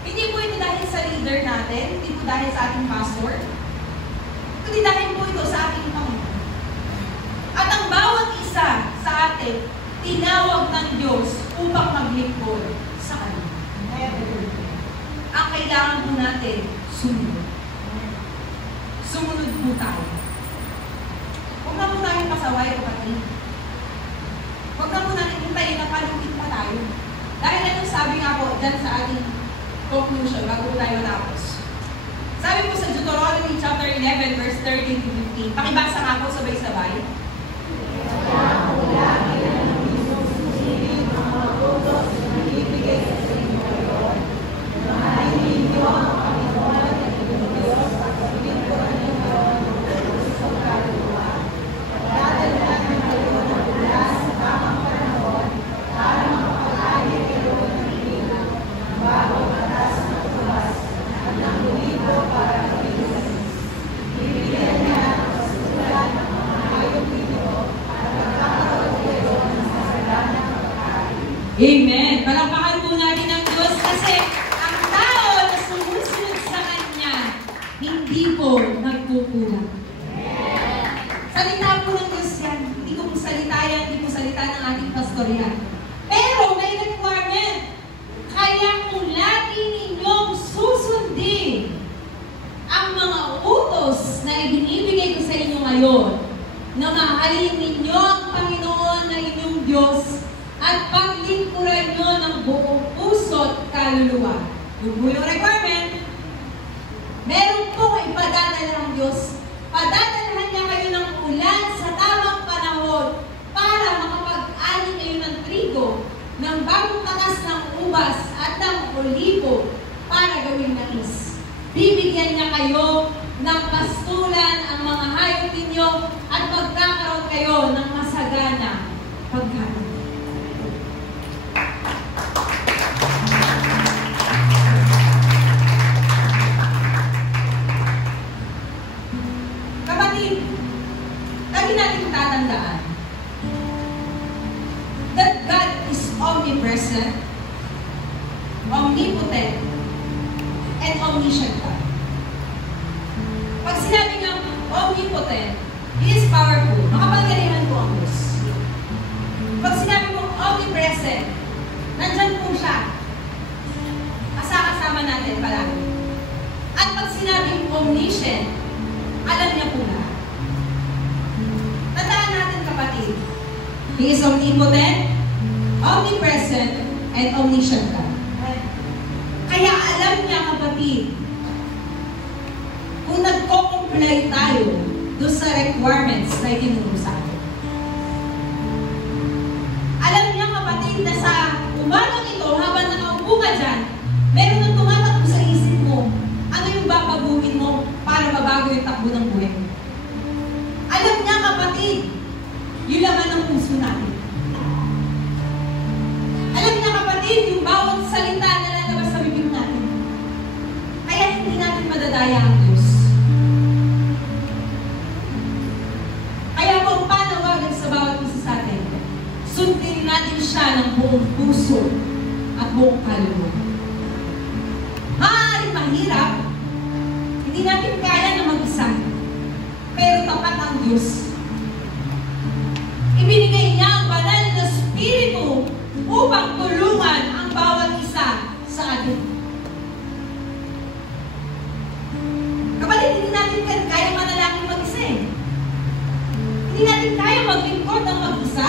Hindi po ito dahil sa leader natin, hindi po dahil sa ating pastor, kundi dahil po ito sa ating Panginoon. At ang bawat isa sa atin, tinawag ng Diyos upang maglingkod sa Kanya. Ang kailangan po natin, sumunod. Sumunod po tayo. Huwag na po tayong pasaway, kapatid. Huwag na po natin hintayin na palupit pa tayo. Dahil anong sabi nga po dyan sa ating conclusion, bago po tayo matapos. Sabi po sa Deuteronomy chapter 11, verse 13 to 15. Pakibasa nga po sabay-sabay. Amen. Palakpakan po natin ang Diyos kasi ang tao na sumusunod sa Kanya, hindi po nagkukulang. Salita po ng Diyos yan. Hindi ko po salita yan, hindi po salita ng ating pastor yan. Pero may requirement. Kaya kung lagi ninyong susundin ang mga utos na ibinibigay ko sa inyo ngayon, na mahalin ninyo ang Panginoon na inyong Diyos, at paglingkuran nyo ng buong puso at kaluluwa. Yung po yung requirement, meron pong ipadadala ng Diyos. Padadalahan niya kayo ng ulan sa tamang panahon para makapag-ani kayo ng trigo, ng bagong katas ng ubas at ng olibo para gawing mais. Bibigyan niya kayo ng pastulan ang mga hayop ninyo at magkakaroon kayo ng masagana pagkain. Lagi natin tatandaan that God is omnipresent, omnipotent, and omniscient God. Pag sinabi ng omnipotent, He is powerful. Makapangyarihan po ang Diyos. Pag sinabi mo omnipresent, nandyan po siya. Kasama natin palagi. At pag sinabing omniscient, alam niya po lahat. Tandaan natin, kapatid. He is omnipotent, omnipresent, and omniscient God. Kaya alam niya, kapatid, kung nagko-comply tayo doon sa requirements na itinuro sa atin. buong puso at buong kaluluwa. Maaaring mahirap, hindi natin kaya na mag-isa, pero tapat ang Diyos. Ibinigay niya ang banal na Espiritu upang tulungan ang bawat isa sa atin. Kapatid, hindi natin kaya manalangin mag-isa eh. Hindi natin kaya maglingkod ng mag-isa.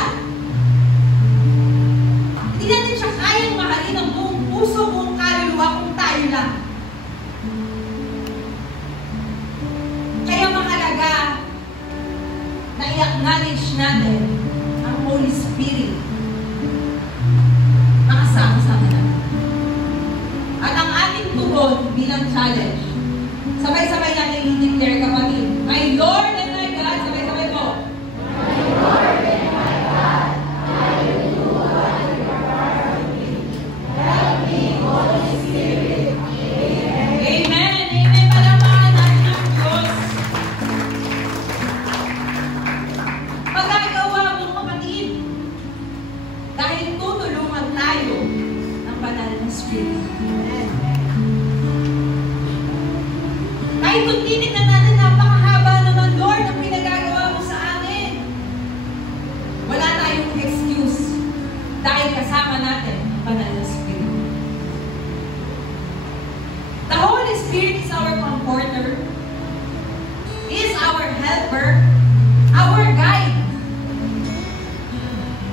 Hindi natin siya kayang mahalin ng buong puso, buong kaluluwa kung tayo lang. Kaya mahalaga na i-acknowledge natin ang Holy Spirit. Makasama-sama natin. At ang ating tugon bilang challenge, sabay-sabay natin i-declare, kapatid. My Lord and my God, sabay-sabay po. My Lord and my God, I will do what you require of me. Help me, Holy Spirit. Amen. Amen. Amen. Palamahan natin ang Diyos. Magagawa mo, kapatid, dahil tutulungan tayo ng banal na Spirit. Kahit kung titignan natin, napakahaba naman, Lord, ang pinagagawa mo sa amin. Wala tayong excuse dahil kasama natin ang banal na Spirit. The Holy Spirit is our comforter, is our helper, our guide.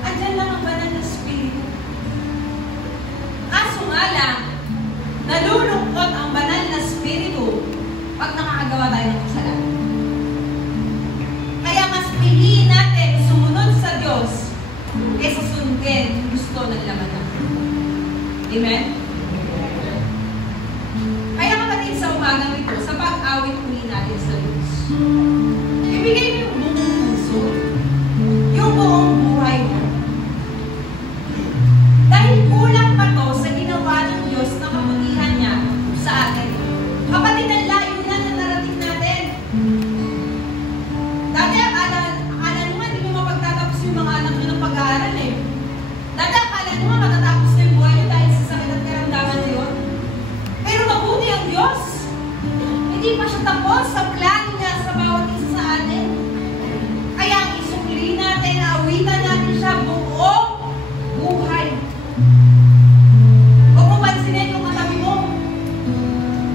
Andyan lang ang banal na Spirit. Kaso nga lang, nalulungkot ang banal na Spiritu pag nakakagawa tayo ng kasalanan. Kaya mas piliin natin sumunod sa Diyos kaysa sundin yung gusto ng laman natin. Amen? Kaya kapatid, sa umagang ito, sa pag-awit muli natin sa Diyos, ibigay mo yung buong puso, yung buong buhay mo. Dahil kulang pa to sa ginawa ng Diyos na kabutihan niya sa atin. Kapatid, ang layo na narating natin. Dati akala nyo nga, hindi nyo mapagtatapos yung mga anak nyo ng pag-aaral eh. Dati akala nyo nga, matatapos na yung buhay nyo dahil sa sakit at karamdaman na yun. Pero mabuti ang Diyos. Hindi pa siya tapos sa plano niya sa bawat isa sa atin. Kaya ang isukli natin, awitan natin siya buong buhay. Huwag mo pansinin yung katabi mo.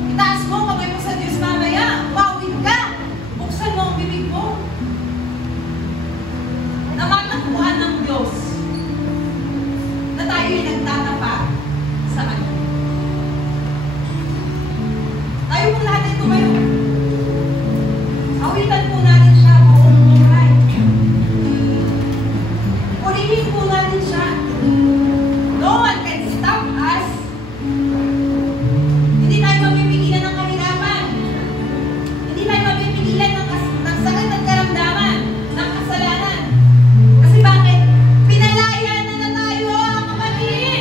Itaas mo, kamay mo sa Diyos mamaya. Umawit ka. Buksan mo ang bibig mo. Na matakbuhan ng Diyos na tayo'y nagtatapa sa Kanya. Tayo po lahat ay tumayo. Awitan po natin siya buong buhay. Purihin po natin siya. No one can stop us. Hindi tayo mapipigilan ng kahirapan. Hindi tayo mapipigilan ng sakit at karamdaman, ng kasalanan. Kasi bakit? Pinalaya na tayo, kapatid!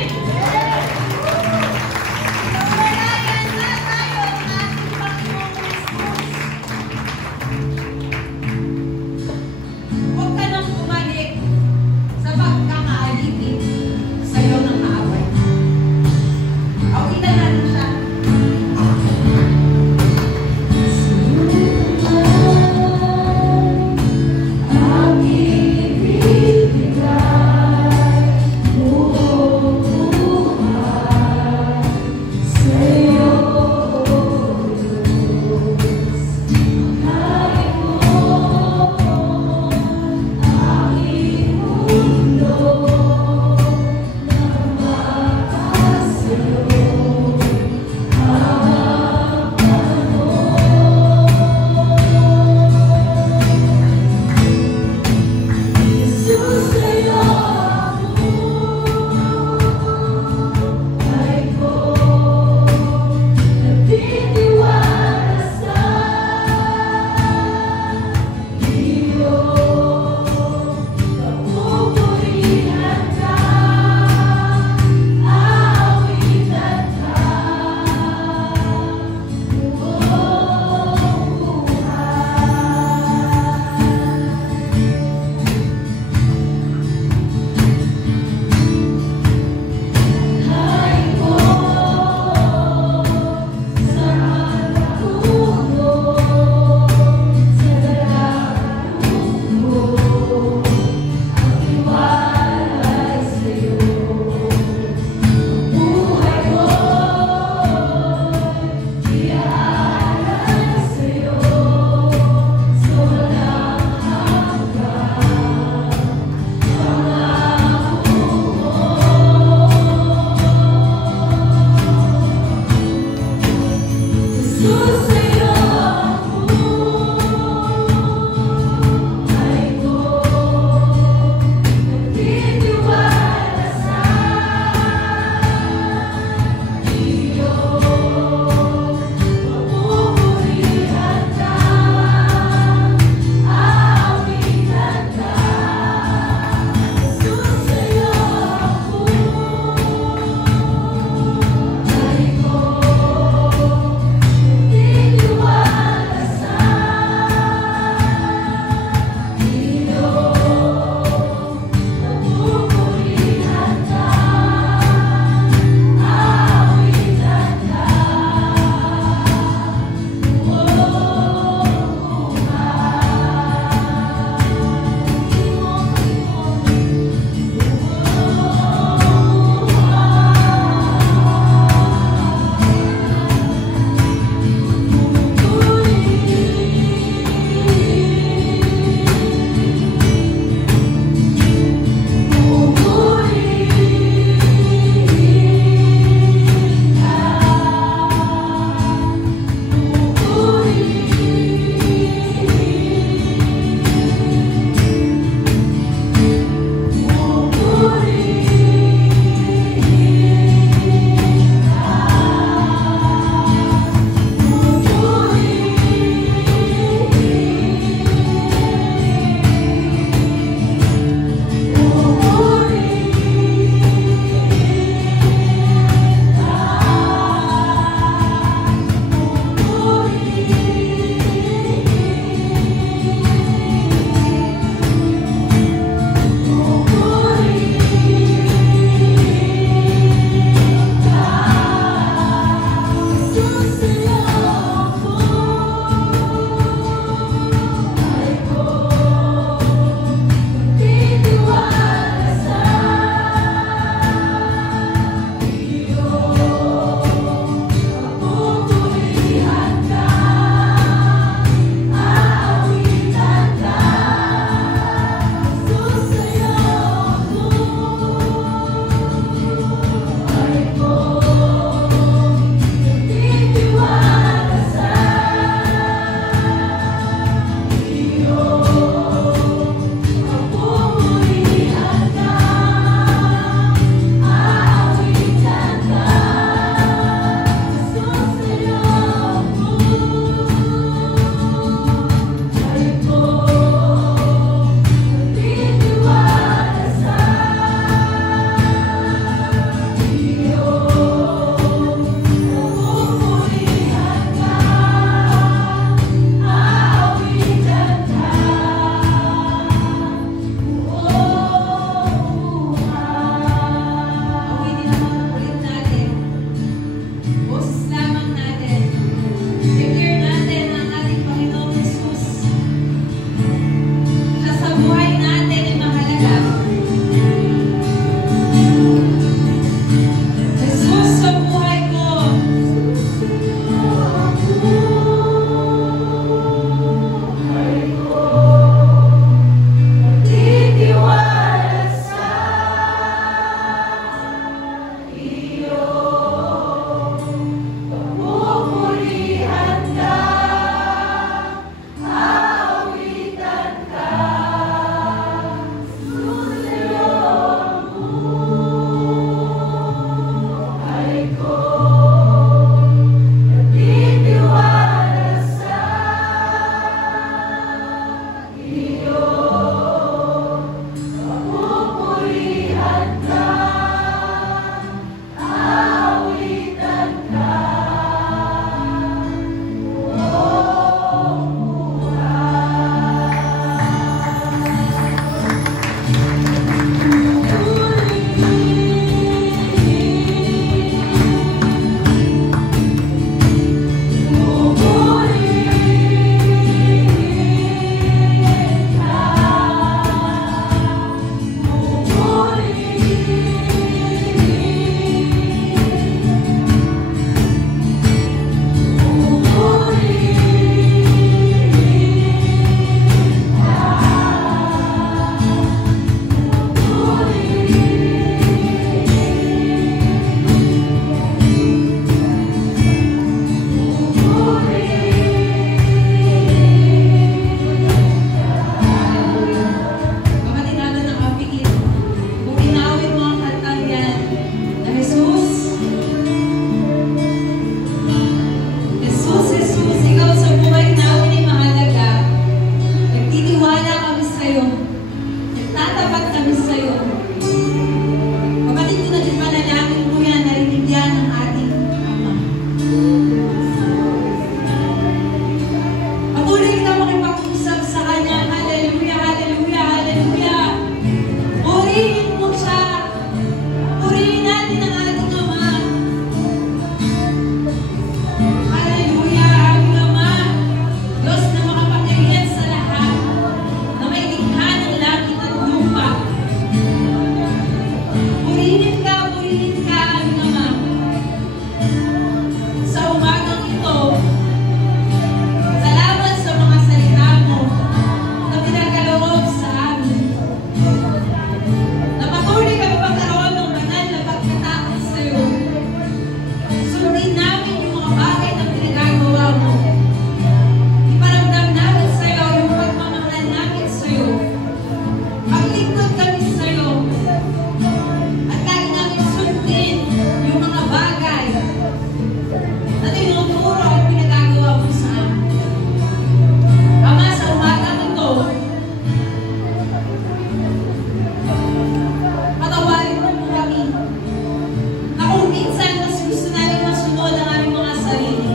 kung minsan mas gusto natin masunod ang aming mga sarili.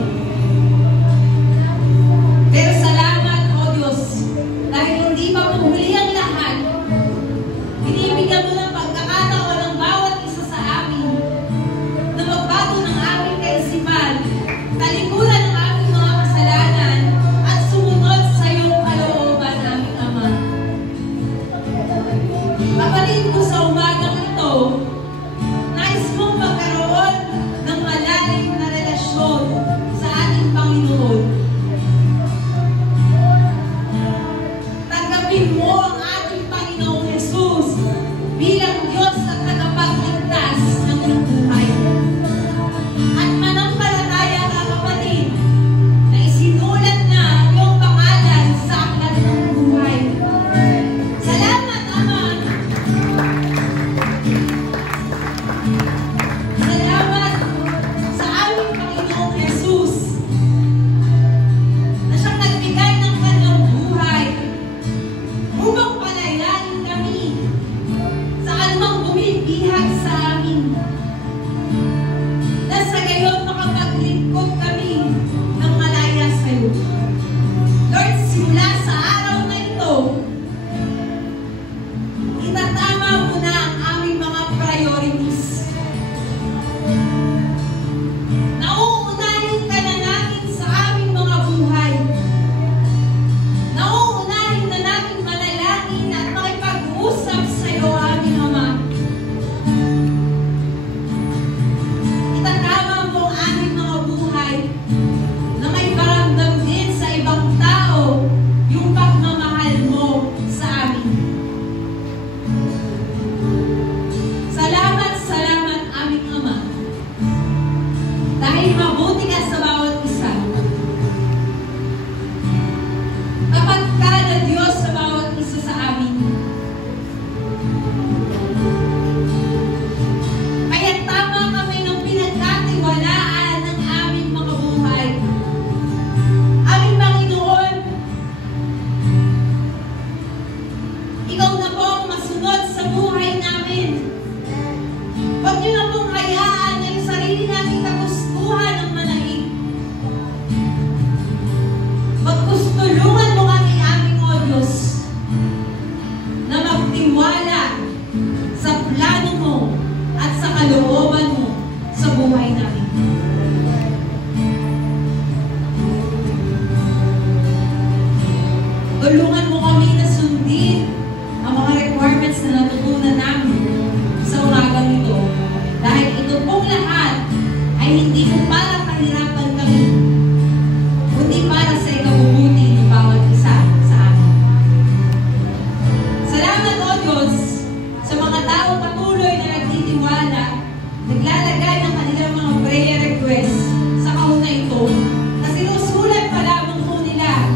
Pero salamat, O Diyos, dahil hindi pa huli ang lahat. Binibigyan mo ng pagkakataon ng bawat isa sa amin na magbago ng aming kaisipan, talikuran ng aming mga kasalanan, at sumunod sa iyong kalooban, aming Ama. Kapatid ko sa umagang ito, nais mong magkaroon ng malalim na relasyon sa ating Panginoon. Tanggapin mo ang ating Panginoong Jesus bilang Diyos at tagapagligtas ng iyong buhay. At manampalataya ka, kapatid, na isinulat na ang iyong pangalan sa aklat ng buhay. Salamat, Ama. Salamat sa aming Panginoong Jesus na siyang nagbigay ng kanyang buhay upang palayanin kami sa anumang bumibihag sa amin. Na sa gayon makapaglingkod kami ng malaya sa iyo. Lord, simula sa araw na ito, itatama mo na ang aming mga priorities. Nauunahin ka na namin sa aming mga buhay. Nauunahin na namin manalangin at makipag-usap sa iyo, aming Ama. Itatama mo ang aming mga buhay na may paramdam din sa ibang tao yung pagmamahal mo sa amin. Salamat, salamat, aming Ama. Dahil mabuti ka sa bawat isa. Kapag ka na Diyos sa bawat isa sa amin. Kaya tama kami ng pinagkatiwalaan ng aming mga buhay. Aming Panginoon, ikaw na po ang masunod sa buhay namin. Huwag niyo na pong hayaan na yung sarili nating kagustuhan ang manaig. Magtulungan mo kami, aming O Diyos, na magtiwala sa plano mo at sa kalooban mo sa buhay namin. Tulungan mo kami na sundin ang mga requirements na natutunan namin sa umagang ito. Dahil ito pong lahat ay hindi po para kahirapan kami, kundi para sa ikabubuti ng bawat isa sa amin. Salamat, O Diyos, sa mga taong patuloy na nagtitiwala, naglalagay ng kanilang mga prayer requests sa kahon na ito, na sinusulat pa lamang po nila,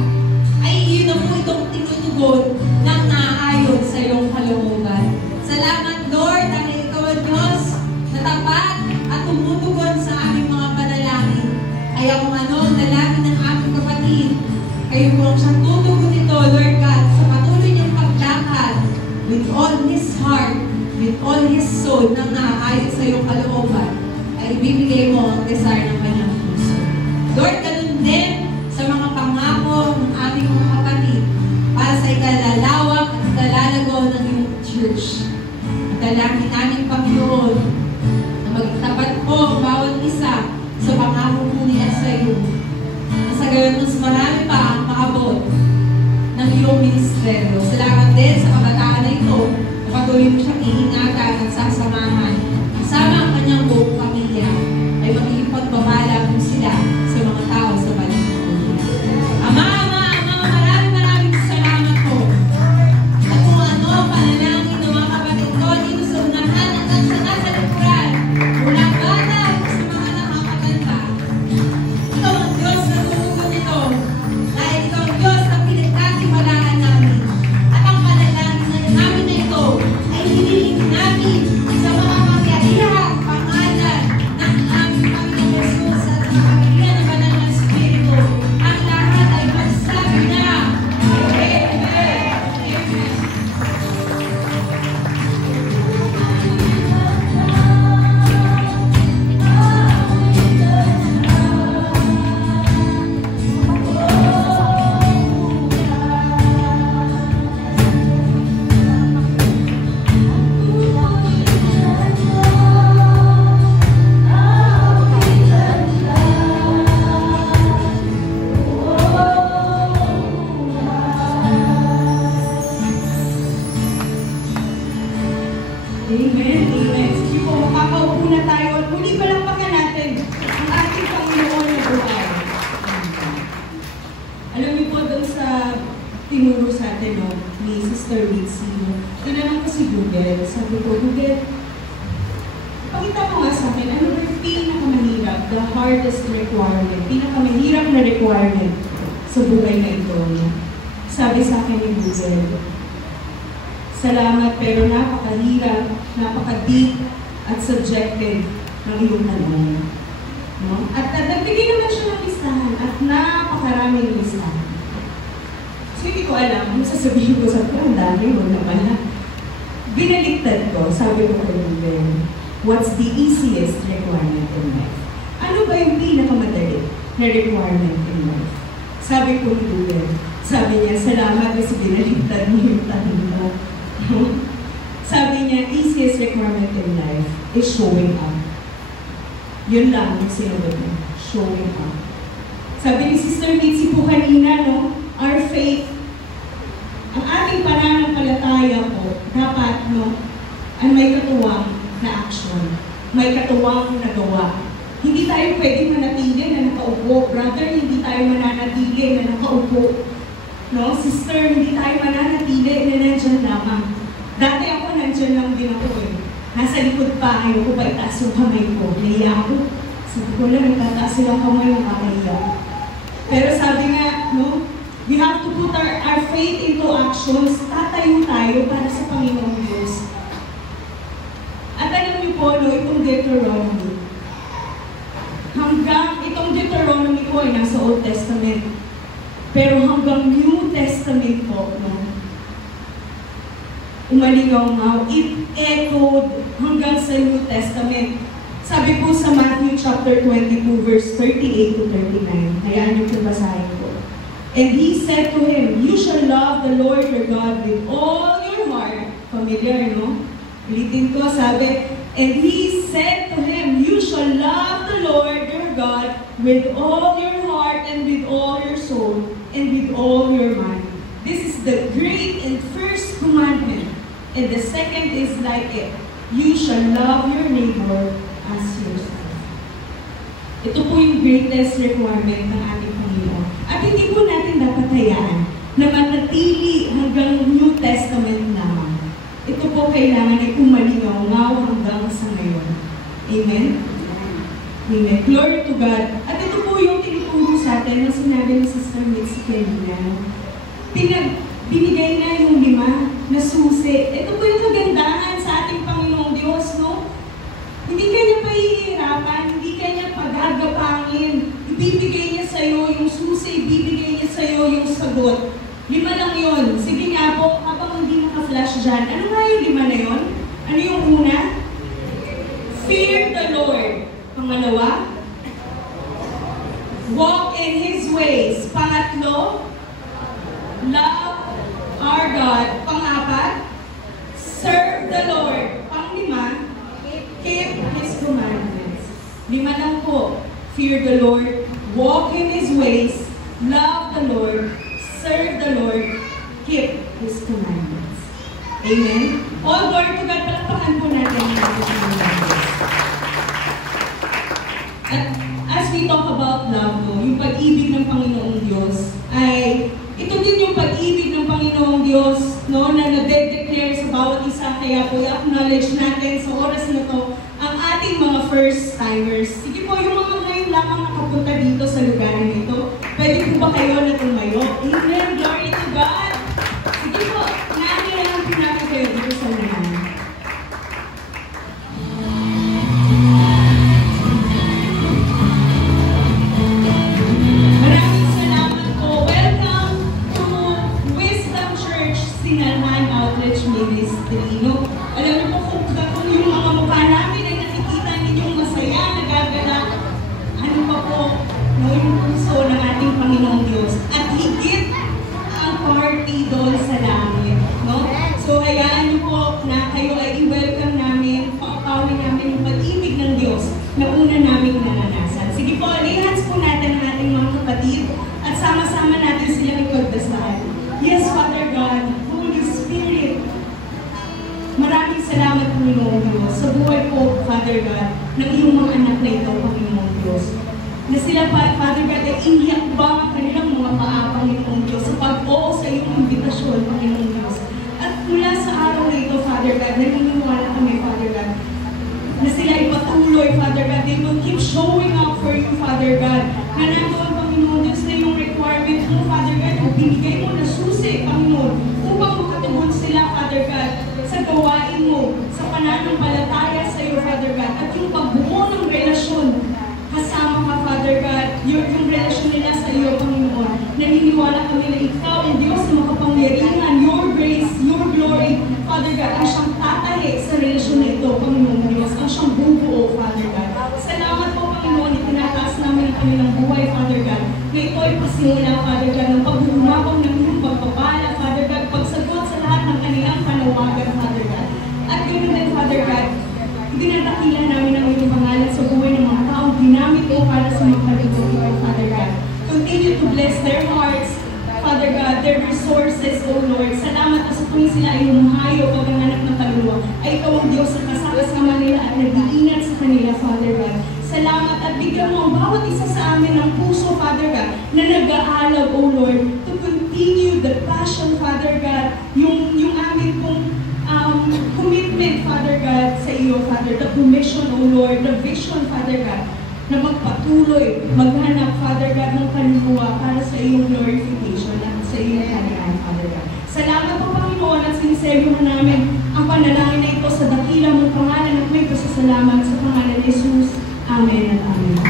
ay iyon na po itong tinutugon ng naaayon sa iyong kalooban. Salamat, Lord, dahil ikaw ang Diyos na tapat at tumutugon sa aming mga panalangin. Kaya kung ano ang dalangin ng aming kapatid, kayo po ang siyang tutugon nito, Lord God, sa patuloy niyang paglakad with all his heart, with all his soul, na naaayon sa iyong kalooban, ay ibibigay mo ang desire ng kanyang puso. Lord, ganun din sa mga pangako ng aming mga kapatid para sa ikalalawak at ikalalago ng iyong church. At dalangin namin, Panginoon, na maging tapat po ang bawat isa sa pangako po nila sa iyo. Na sa gayon mas marami pa ang maabot ng iyong ministeryo. Salamat din sa kabataan na ito na patuloy mo siyang iingatan at sasamahan. Kasama ang kanyang buong pamilya ay magiging pagpapala po sila sa mga tao sa paligid. Ama, maraming salamat po. At kung ano ang panalangin ng mga kapatid ko dito sa unahan hanggang sa nasa the hardest requirement, pinakamahirap na requirement sa buhay na ito. Sabi sa akin ni Google, salamat pero napakahirap, napaka-deep at subjective ng iyong tanong. No? At nagbigay naman siya ng listahan at napakaraming listahan. So hindi ko alam kung sasabihin ko sa ito, ang dami mo naman na. Binaliktad ko, sabi ko kay Google, what's the easiest requirement in life? Ano ba yung pinakamadali na requirement in life? Sabi ko ni Google, sabi niya, salamat kasi binaliktad mo yung tanong mo. Sabi niya, easiest requirement in life is showing up. Yun lang yung sinagot niya, showing up. Sabi ni Sister Mitzi po kanina, no, our faith, ang ating pananampalataya po, dapat, no, ay may katuwang na action, may katuwang na gawa. Hindi tayo pwedeng manatili na nakaupo. Brother, hindi tayo mananatili na nakaupo. No? Sister, hindi tayo mananatili na nandyan lamang. Dati ako, nandyan lang din ako eh. Nasa likod pa, ayoko pa itaas yung kamay ko. Naiya ako. Sabi ko lang, itataas yung kamay ng kakaiya. Pero sabi nga, no, we have to put our faith into actions. Tatayo tayo para sa Panginoong Diyos. At alam niyo po, no, itong Deuteronomy, hanggang itong Deuteronomy po ay nasa Old Testament. Pero hanggang New Testament po, no, umalingaw-ngaw, it echoed hanggang sa New Testament. Sabi po sa Matthew chapter 22, verse 38 to 39. Hayaan niyo po basahin ko. And he said to him, you shall love the Lord your God with all your heart. Familiar, no? Ulitin ko, sabi, and he said to him, you shall love the Lord your God with all your heart and with all your soul and with all your mind. This is the great and first commandment. And the second is like it. You shall love your neighbor as yourself. Ito po yung greatest requirement ng ating Panginoon. At hindi po natin dapat hayaan na manatili hanggang New Testament lamang. Ito po kailangan ay umalingaw-ngaw hanggang sa ngayon. Amen? Amen. Glory to God. At ito po yung tinuturo sa atin na sinabi ni Sister Mitzi kanina. Binigay na yung 5 na susi. Ito po yung kagandahan sa ating Panginoong Diyos, no? Hindi ka niya pahihirapan, hindi ka niya pagagapangin. Ibibigay niya sa'yo yung susi, ibibigay niya sa'yo yung sagot. 5 lang yun. Sige nga po, habang hindi naka-flash dyan. Ano nga yung 5 na yun? Ano yung una? Fear the Lord. Pangalawa? Walk in His ways. Pangatlo? Love our God. Pang-4? Serve the Lord. Pang-5? Keep His commandments. 5 lang po. Fear the Lord. Walk in His ways. Love the Lord. Serve the Lord, keep His commandments. Amen? All glory to God, palakpakan po natin ang ating Panginoon. At as we talk about love, no, yung pag-ibig ng Panginoong Diyos, ay ito din yung pag-ibig ng Panginoong Diyos, no, na nade-declare sa bawat isa. Kaya po i-acknowledge natin sa oras na to ang ating mga first-timers. Sige po, yung mga ngayon lamang nakapunta dito sa lugar nito, pwede po ba kayo na tumayo? Amen. Glory to God. Sige po, nakikilang pinaka kayo dito sa lugar. Maraming salamat po. Welcome to Wisdom Church Sinalhan Outreach Ministry. No? Alam niyo po kung yung mga mukha namin ay nakikita ninyong masaya, nagagalak. Ano pa po? No, yung puso ng ating Panginoong Diyos. At higit ang party doon sa langit. No? So, hayaan niyo po na kayo ay i-welcome namin, pakapawin namin yung pag-ibig ng Diyos na una namin naranasan. Sige po, lay hands po natin ang ating mga kapatid at sama-sama natin silang ipagdasal. Yes, Father God, Holy Spirit, maraming salamat, Panginoong Diyos, sa buhay po, Father God, ng iyong mga anak na ito, Panginoong Diyos. Na sila, Father God, ay iniyakbang ang kanilang mga paa, Panginoong Diyos, sa pag-oo sa iyong imbitasyon, Panginoong Diyos. At mula sa araw na ito, Father God, naniniwala kami, Father God, na sila ay patuloy, Father God, they will keep showing up for for you, Father God. Na nandoon, Panginoon Diyos, na yung requirement mo, Father God, o binigay mo na susi, Panginoon, upang makatugon sila, Father God, sa gawain mo, sa pananampalataya sa iyo, Father God, at yung pagbuo ng relasyon kasama ka, Father God, yung relasyon nila sa iyo, Panginoon. Naniniwala kami na ikaw, ang Diyos na makapangyarihan, your grace, your glory, Father God, ang siyang tatahi sa relasyon na ito, Panginoon Diyos, ang siyang bubuo, Father God. Salamat po, Panginoon, itinataas namin ang kanilang buhay, Father God. Na ito ay pasimula, Father God, ng pagbubuhabang ng iyong pagpapala, Father God, pagsagot sa lahat ng kanilang panawagan, Father God. At ganoon din, Father God, dinadakilan namin ang iyong pangalan sa buhay ng mga taong ginamit mo para sa mga kaluluwa, Father God. Continue to bless their hearts, Father God, their resources, O Lord. Salamat na sa tuwing sila ay humahayo pagkanganak ng kaluluwa, ay ikaw ang Diyos na kasama nila at nag-iingat sa kanila, Father God. Salamat at bigyan mo ang bawat isa sa amin ng puso, Father God, na nag-aalab, O Lord, to continue the passion, Father God, yung amin pong commitment, Father God, sa iyo, Father, the commission, O Lord, the vision, Father God, na magpatuloy, maghanap, Father God, ng kaluluwa para sa iyong glorification at sa iyong kanian, Father God. Salamat po, Panginoon, at sincere na namin ang panalangin na ito sa dakila mong pangalan at may pasasalamat sa pangalan ni Jesus. Amen at amen.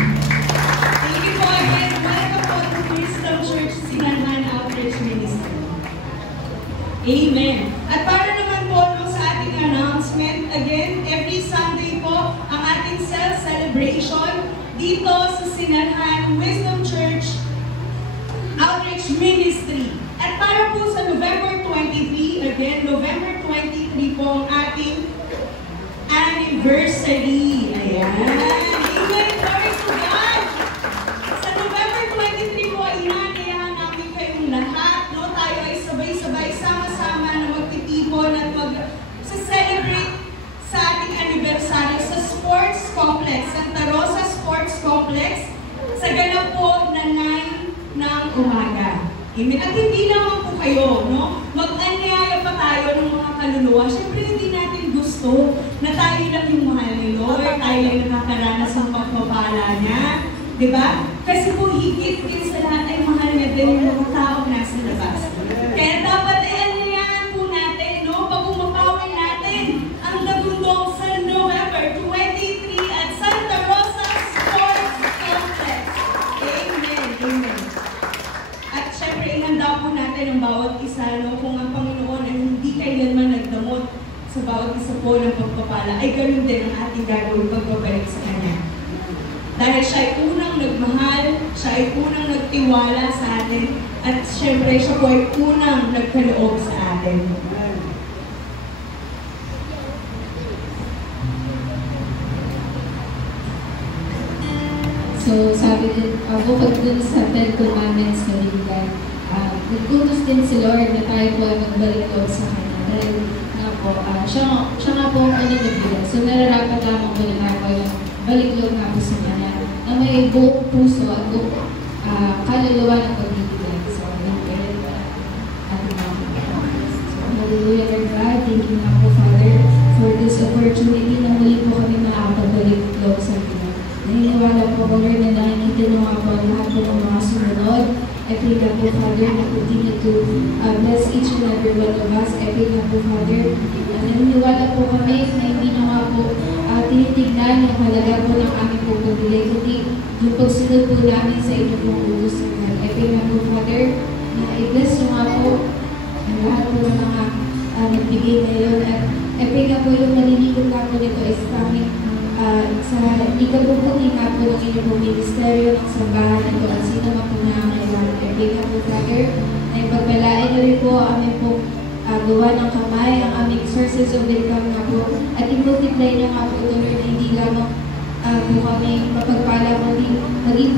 Thank you po again. Welcome po to Crystal Church Sinanhan Outreach Ministry. Amen. At para naman po sa ating announcement, again, every Sunday po, ang ating self-celebration dito sa Sinanhan Wisdom Church Outreach Ministry. At para po sa November 23, again, November 23 po ang ating anniversary. Ayan. Amen. Glory to God. Sa November 23 po, inaanayahan namin kayong lahat. No? Tayo ay sabay-sabay, sama-sama na magtitipon at mag-celebrate sa ating anniversary sa Sports Complex, Santa Rosa Sports Complex, sa ganap po na 9 ng umaga. Amen. At hindi naman po kayo, no? Mag-anyaya pa tayo ng mga kaluluwa. Siyempre, hindi natin gusto na tayo lang yung mahal ni Lord, tayo lang nakakaranas ng pagpapala niya. Diba? Kasi po, higit sa lahat ay mahal niya din yung mga taong nasa labas. Kaya dapat i-anyayahan po natin, no? Pag-umapawin natin ang nagundong sa November 23 at Santa Rosa Sports Complex. Amen. Amen. At syempre, ihanda po natin ang bawat isa, no? Kung ang Panginoon ay hindi kailanman nagdamot sa bawat isa po ng pagpapala, ay ganun din ang ating gagawin pagbabalik sa Kanya. Dahil siya ay unang nagmahal, siya ay unang nagtiwala sa atin, at syempre, siya po ay unang nagkaloob sa atin. So, sabi din, bukod dun sa 10 commandments na binigay, nagkutos din si Lord na tayo po ay magbalik loob sa Kanya. Dahil nga po, siya nga po ang unang nagbigay. So, nararapat lamang po na tayo yung balik loob nga po sa Kanya na may buong puso at buong kaluluwa ng pagbibigay. So, ating so, hallelujah, Lord God. Thank you nga po, Father, for this opportunity na muli po kami makapagbalik loob sa Kanya. Naniniwala po, Lord, na nakikita nyo nga po lahat po ng mga sumunod. I pray nga po, Father, na continue to bless each and every one of us. I pray nga po, Father, naniniwala po kami na hindi nyo nga po tinitignan yung halaga po ng aming po pagbilay, kundi yung pagsunod po namin sa inyo pong utos. I pray nga po, Father, na i-bless nyo nga po ang lahat po ng mga nagbigay ngayon. At I pray nga po yung naliligot nga po nito is coming sa ikabubuti nga po ng inyong pong ministeryo ng sambahan na ito at sino man po nangangailangan. I pray nga po, Father, na ipagpalain na rin po ang aming po gawa ng kamay, ang aming sources of income nga po, at i-multiply na nga po ito na hindi lamang po kami mapagpala, maging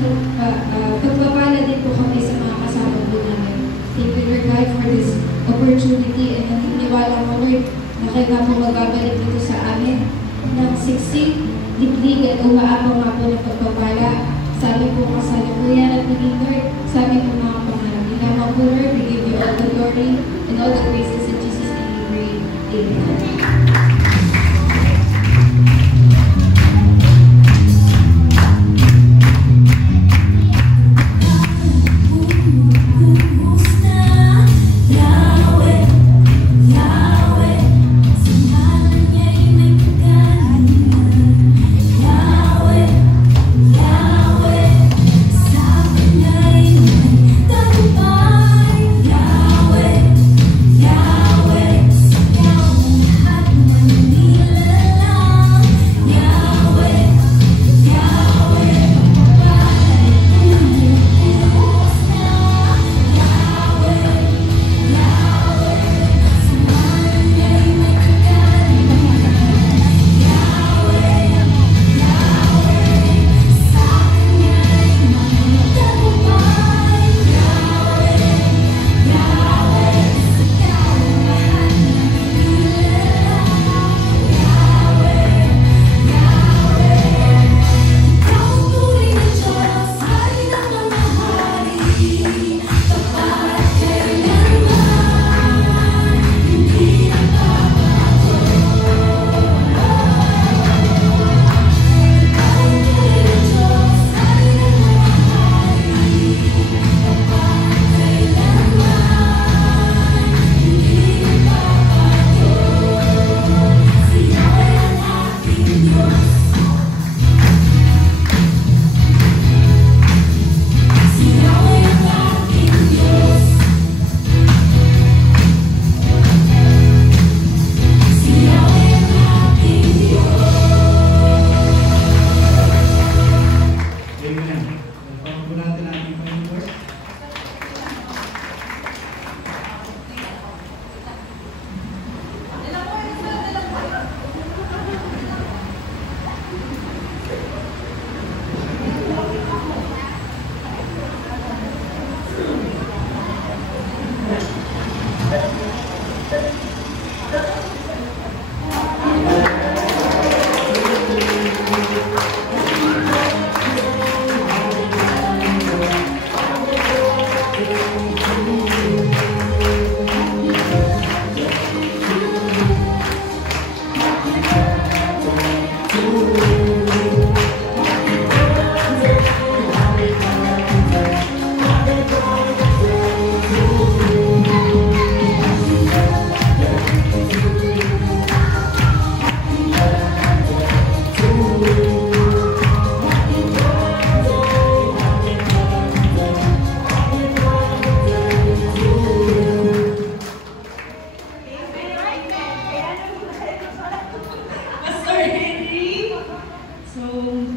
pagpapala din po kami sa mga kasama po namin. Thank you, Lord God, for this opportunity, and naniniwala mo, Lord, na kayo nga po magbabalik dito sa amin ng siksik, dikdig at umaabang nga po ng pagpapala sa aming po kasalukuyan at maging, Lord, sa aming po mga pangarap. Lamang po, Lord, we give you all the glory and all the praises in Jesus' name we pray. Amen.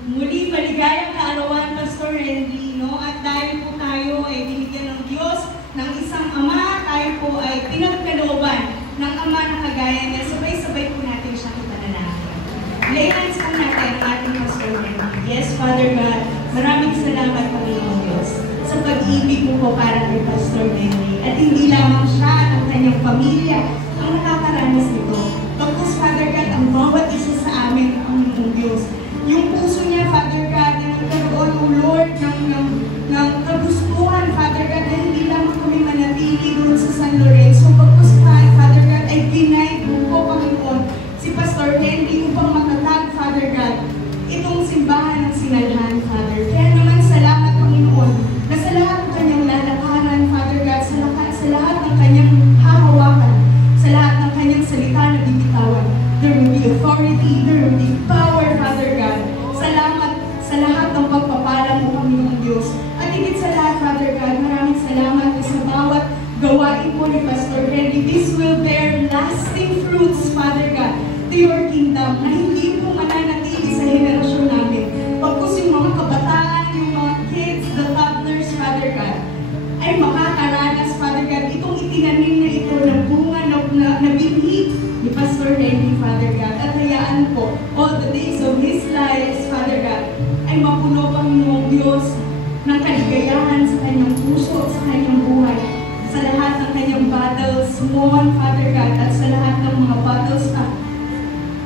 muli maligayang kaarawan, Pastor Henry, no? At dahil po tayo ay binigyan ng Diyos ng isang ama, tayo po ay pinagkalooban ng ama na kagaya niya. Sabay-sabay po natin siyang ipanalangin. Lay hands po natin ang ating Pastor Henry. Yes, Father God, maraming salamat, Panginoong Diyos, sa pag-ibig mo po para kay Pastor Henry. At hindi lamang siya at ang kanyang pamilya ang nakakaranas nito. Tapos, Father God, ang bawat isa sa amin, Panginoong Diyos, yung puso niya, Father God, na nagkaroon, O Lord, ng kagustuhan, Father God, na hindi lamang kami manatili doon sa San Lorenzo. Tapos, Father God, ay ginaid mo po, Panginoon, si Pastor Henry upang matatag, Father God, itong simbahan ng Sinalhan, Father. Kaya naman, salamat, Panginoon, na sa lahat ng kanyang lalakaran, Father God, sa lahat ng kanyang hahawakan, sa lahat ng kanyang salita na bibitawan, there will be authority, there will be power, Father God. Salamat sa lahat ng pagpapala mo, Panginoong Diyos. At higit sa lahat, Father God, maraming salamat sa bawat gawain mo ni Pastor Henry. This will bear lasting fruits, Father God, to your kingdom, na hindi po mananatili sa henerasyon namin. Pagkus yung mga kabataan, yung mga kids, the toddlers, Father God, ay makakaranas, Father God, itong itinanim na ito ng bunga na binhi ni Pastor Henry, Father God. At hayaan po, all the days of his life, Father God, ay mapuno, Panginoong Diyos, ng kaligayahan sa kanyang puso, sa kanyang buhay, sa lahat ng kanyang battles, small, Father God, at sa lahat ng mga battles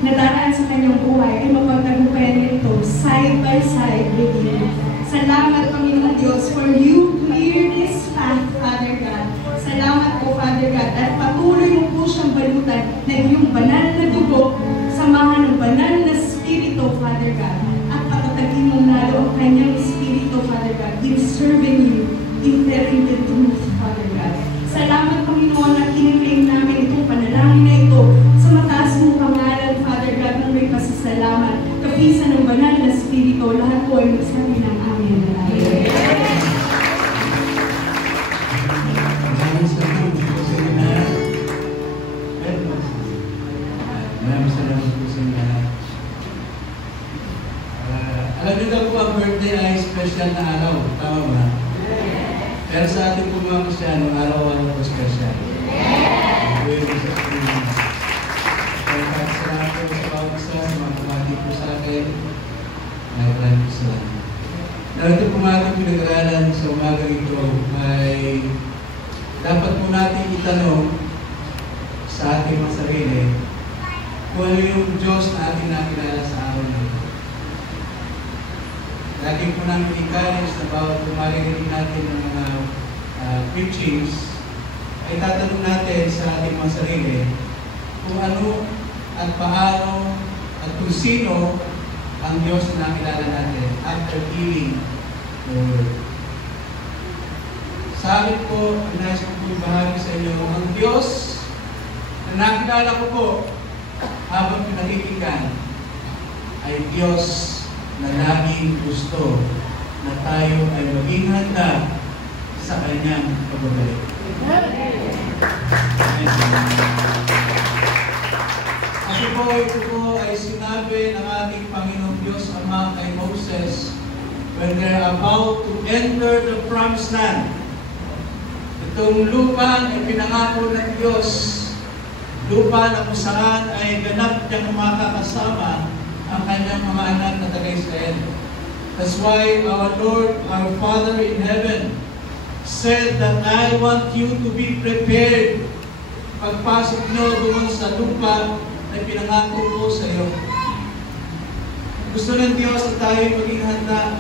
na daraan sa kanyang buhay, ay mapagtagumpayan nito side by side with you. Salamat, Panginoong Diyos, for you clear this path, Father God. Salamat po, Father God, at patuloy mo po siyang balutan na iyong banal na dugo, samahan ng banal na Espiritu, Father God, at patatagin mo lalo ang kanyang Espiritu, Father God, in serving you, in telling the truth, Father God. Salamat, Panginoon, at kiniklaim namin itong panalangin na ito sa mataas mong pangalan, Father God, ng may pasasalamat, kapisan ng banal na Espiritu, lahat po ay magsabi ng amin. Maraming salamat po sa inyo. Alam niyo daw po ang birthday ay special na araw. Tama ba? Pero sa ating po mga Kristyano, araw-araw po special. Kaya salamat po sa bawat isa, sa mga kumati po sa akin. Maraming po salamat. Narito po mga ating pinag-aralan sa umagang ito ay dapat po natin itanong sa ating mga sarili kung ano yung Diyos na ating nakilala sa araw na ito. Lagi po namin encourage na bawat pumarinig natin ng mga preachings, ay tatanong natin sa ating mga sarili kung ano at paano at kung sino ang Diyos na nakilala natin after hearing the Word. Sa akin po, nais ko po bahagi sa inyo, ang Diyos na nakilala ko po habang pinakikinggan ay Diyos na laging gusto na tayo ay maging handa sa Kanyang pagbabalik. Kasi po, ito po ay sinabi ng ating Panginoong Diyos Ama kay Moses when they're about to enter the promised land. Itong lupa ay pinangako ng Diyos, lupa na kung saan ay ganap niyang makakasama ang kanyang mga anak na taga-Israel. That's why our Lord, our Father in heaven, said that I want you to be prepared pagpasok nyo doon sa lupa na pinangako ko sa iyo. Gusto ng Diyos na tayo maging handa.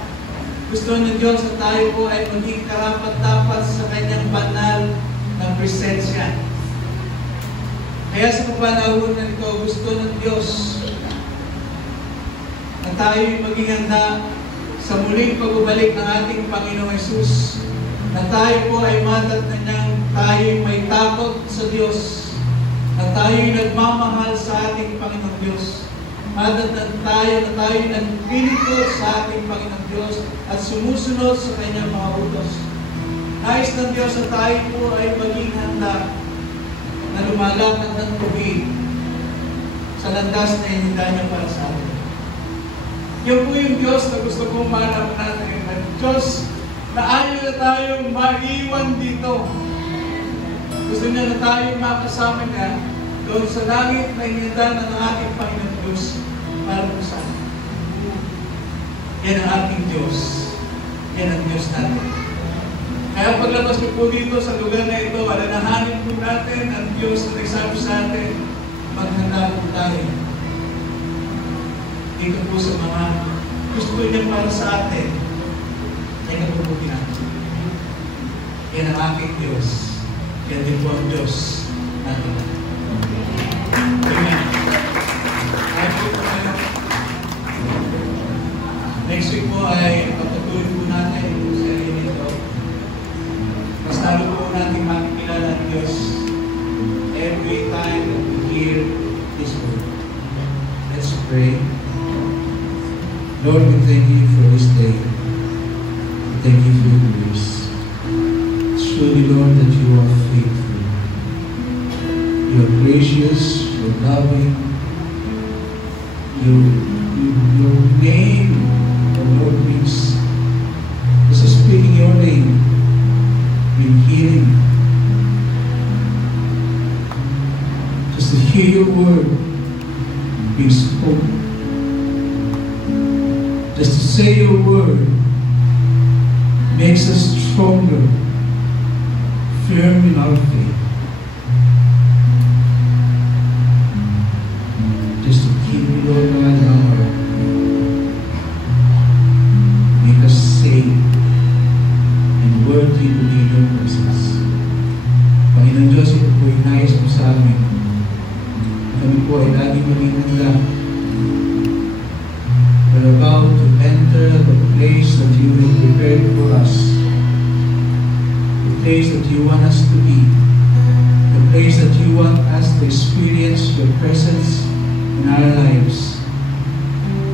Gusto ng Diyos na tayo po ay maging karapat-dapat sa kanyang banal na presensya. Kaya sa panahon na ito, gusto ng Diyos na tayo maging handa sa muling pagbabalik ng ating Panginoong Hesus, na tayo po ay matatanyang tayo may takot sa Diyos, na tayo nagmamahal sa ating Panginoong Diyos, matatanyang tayo na tayo nagpilito sa ating Panginoong Diyos at sumusunod sa Kanyang mga utos. Nais ng Diyos na tayo po ay maging handa na lumalakad ng tubig sa landas na hinanda niya para sa atin. Yan po yung Diyos na gusto kong manap natin. At Diyos na ayaw na tayong maiwan dito. Gusto niya na tayong makasama niya doon sa langit na inyandan ng ating Panginoon Diyos para po sa atin. Yan ang ating Diyos. Yan ang Diyos natin. Kaya paglabas ko po dito sa lugar na ito, alalahanin po natin ang Diyos na nagsabi sa atin, maghanda po tayo. Dito po sa mga gusto niya para sa atin, ay kapuputin natin. Yan ang aking Diyos. Yan din po ang Diyos natin. Amen. Ay po po tayo. Next week po ay patutuloy po natin yung sarili nito. Mas lalo po natin makikilala ang Diyos every time that we hear His word. Let's pray. Lord, we thank you for this day. We thank you for your grace. Truly, Lord, that you are faithful. You are gracious, you are loving. Your name, oh Lord, means just speaking your name, bring healing. Just to hear your word brings hope. Just to say your word makes us stronger, firm in our faith. Just to keep you, Lord God, in our heart. Make us safe and worthy to be in your presence. Panginoon Diyos, ito po ay nais mo sa amin. Kami po ay lagi maging handa. We're about to enter the place that you will prepare for us. The place that you want us to be. The place that you want us to experience your presence in our lives.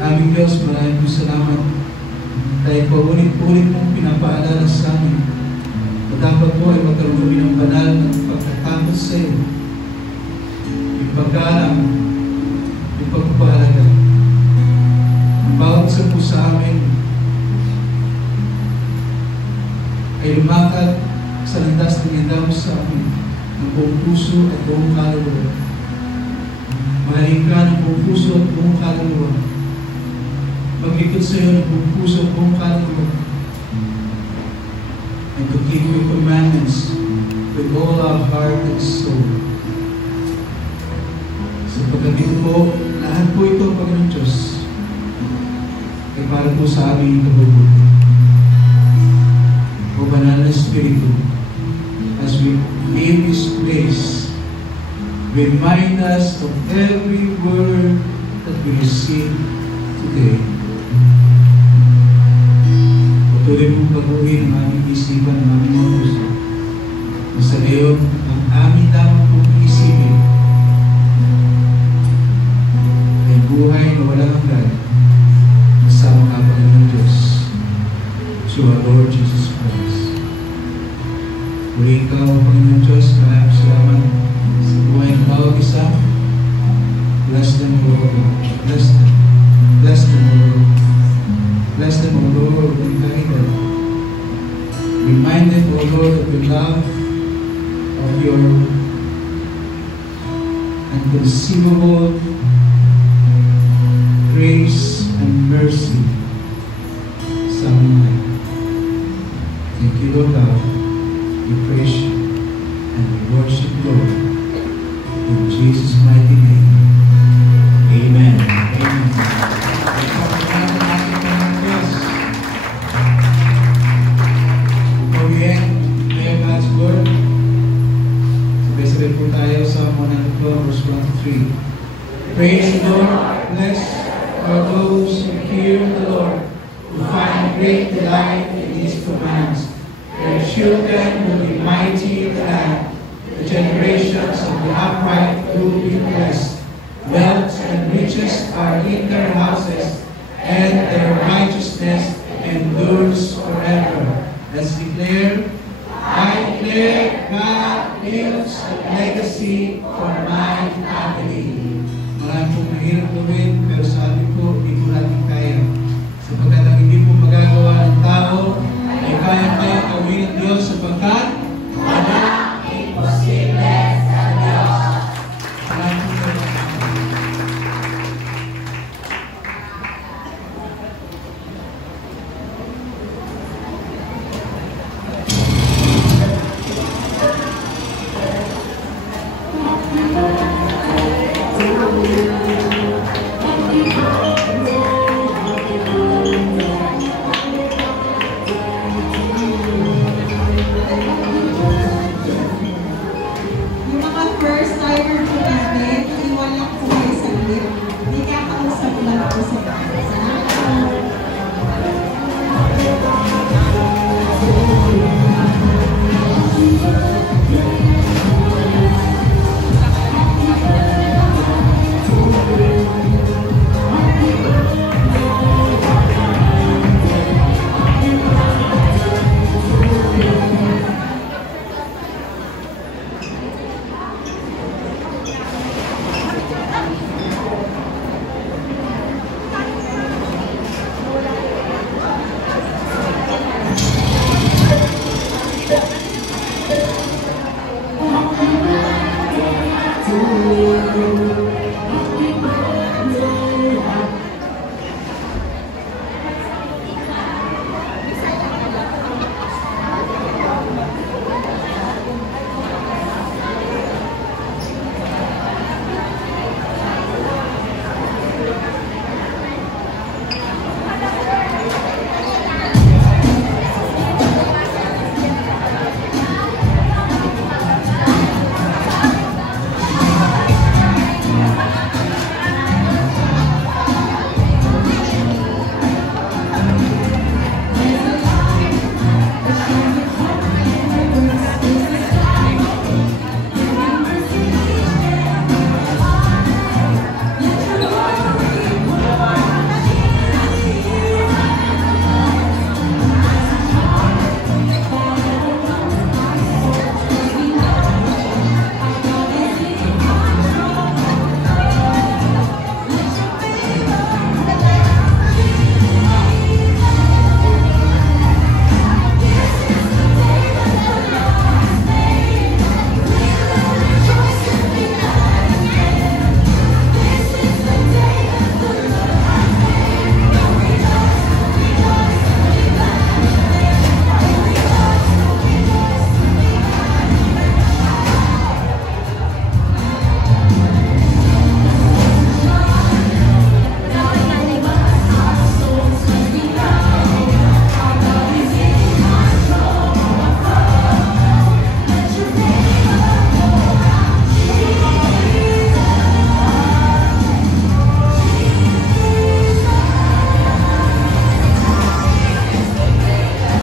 Aming Diyos, maraming po salamat. Dahil po ulit-ulit mong pinapaalala sa amin na dapat po ay magkaroon kami ng banal ng pagkatakot sa iyo. Yung pagkalam, yung pagpapahalaga. Ang bawat isa po sa amin ay lumakad sa landas ng indaw sa amin ng buong puso at buong kaluluwa. Mahalin ka ng buong puso at buong kaluluwa. Maglikod sa iyo ng buong puso at buong kaluluwa. And to keep your commandments with all our heart and soul. Sapagkat ito po, lahat po ito, Panginoon Diyos, ay para po sa aming kabubuti. O Banal na Espiritu, as we leave this place, remind us of every word that we receive today. Patuloy mong baguhin ang aming isipan, ang aming mga puso. Sa ngayon, ang aming dapat pong isipin ay buhay na walang hanggan sa mga Panginoon Diyos, to our Lord Jesus Christ. Muli ikaw, Panginoon Diyos, maraming salamat sa buhay ng bawat isa. Bless them, O Lord. Bless them. Bless them, O Lord. Bless them, O Lord, and guide them. Remind them, O Lord, of your love, of your inconceivable grace and mercy sa aming life. Thank you, Lord God. We praise you and we worship you, Lord. In Jesus' mighty name. Amen. Amen. Before we end, may have God's word. Sabay-sabay po tayo sa 112 verse 1 to 3. Praise the Lord. Bless are those who hear the Lord, who find great delight in His commands. Their children will be mighty in the land. The generations of the upright will be blessed. Wealth and riches are in their houses, and their righteousness endures forever. Let's declare, I declare God leaves a legacy for my family. Marami pong mahirap gawin, pero sabi ko, hindi ko natin kaya. ng Diyos sapagkat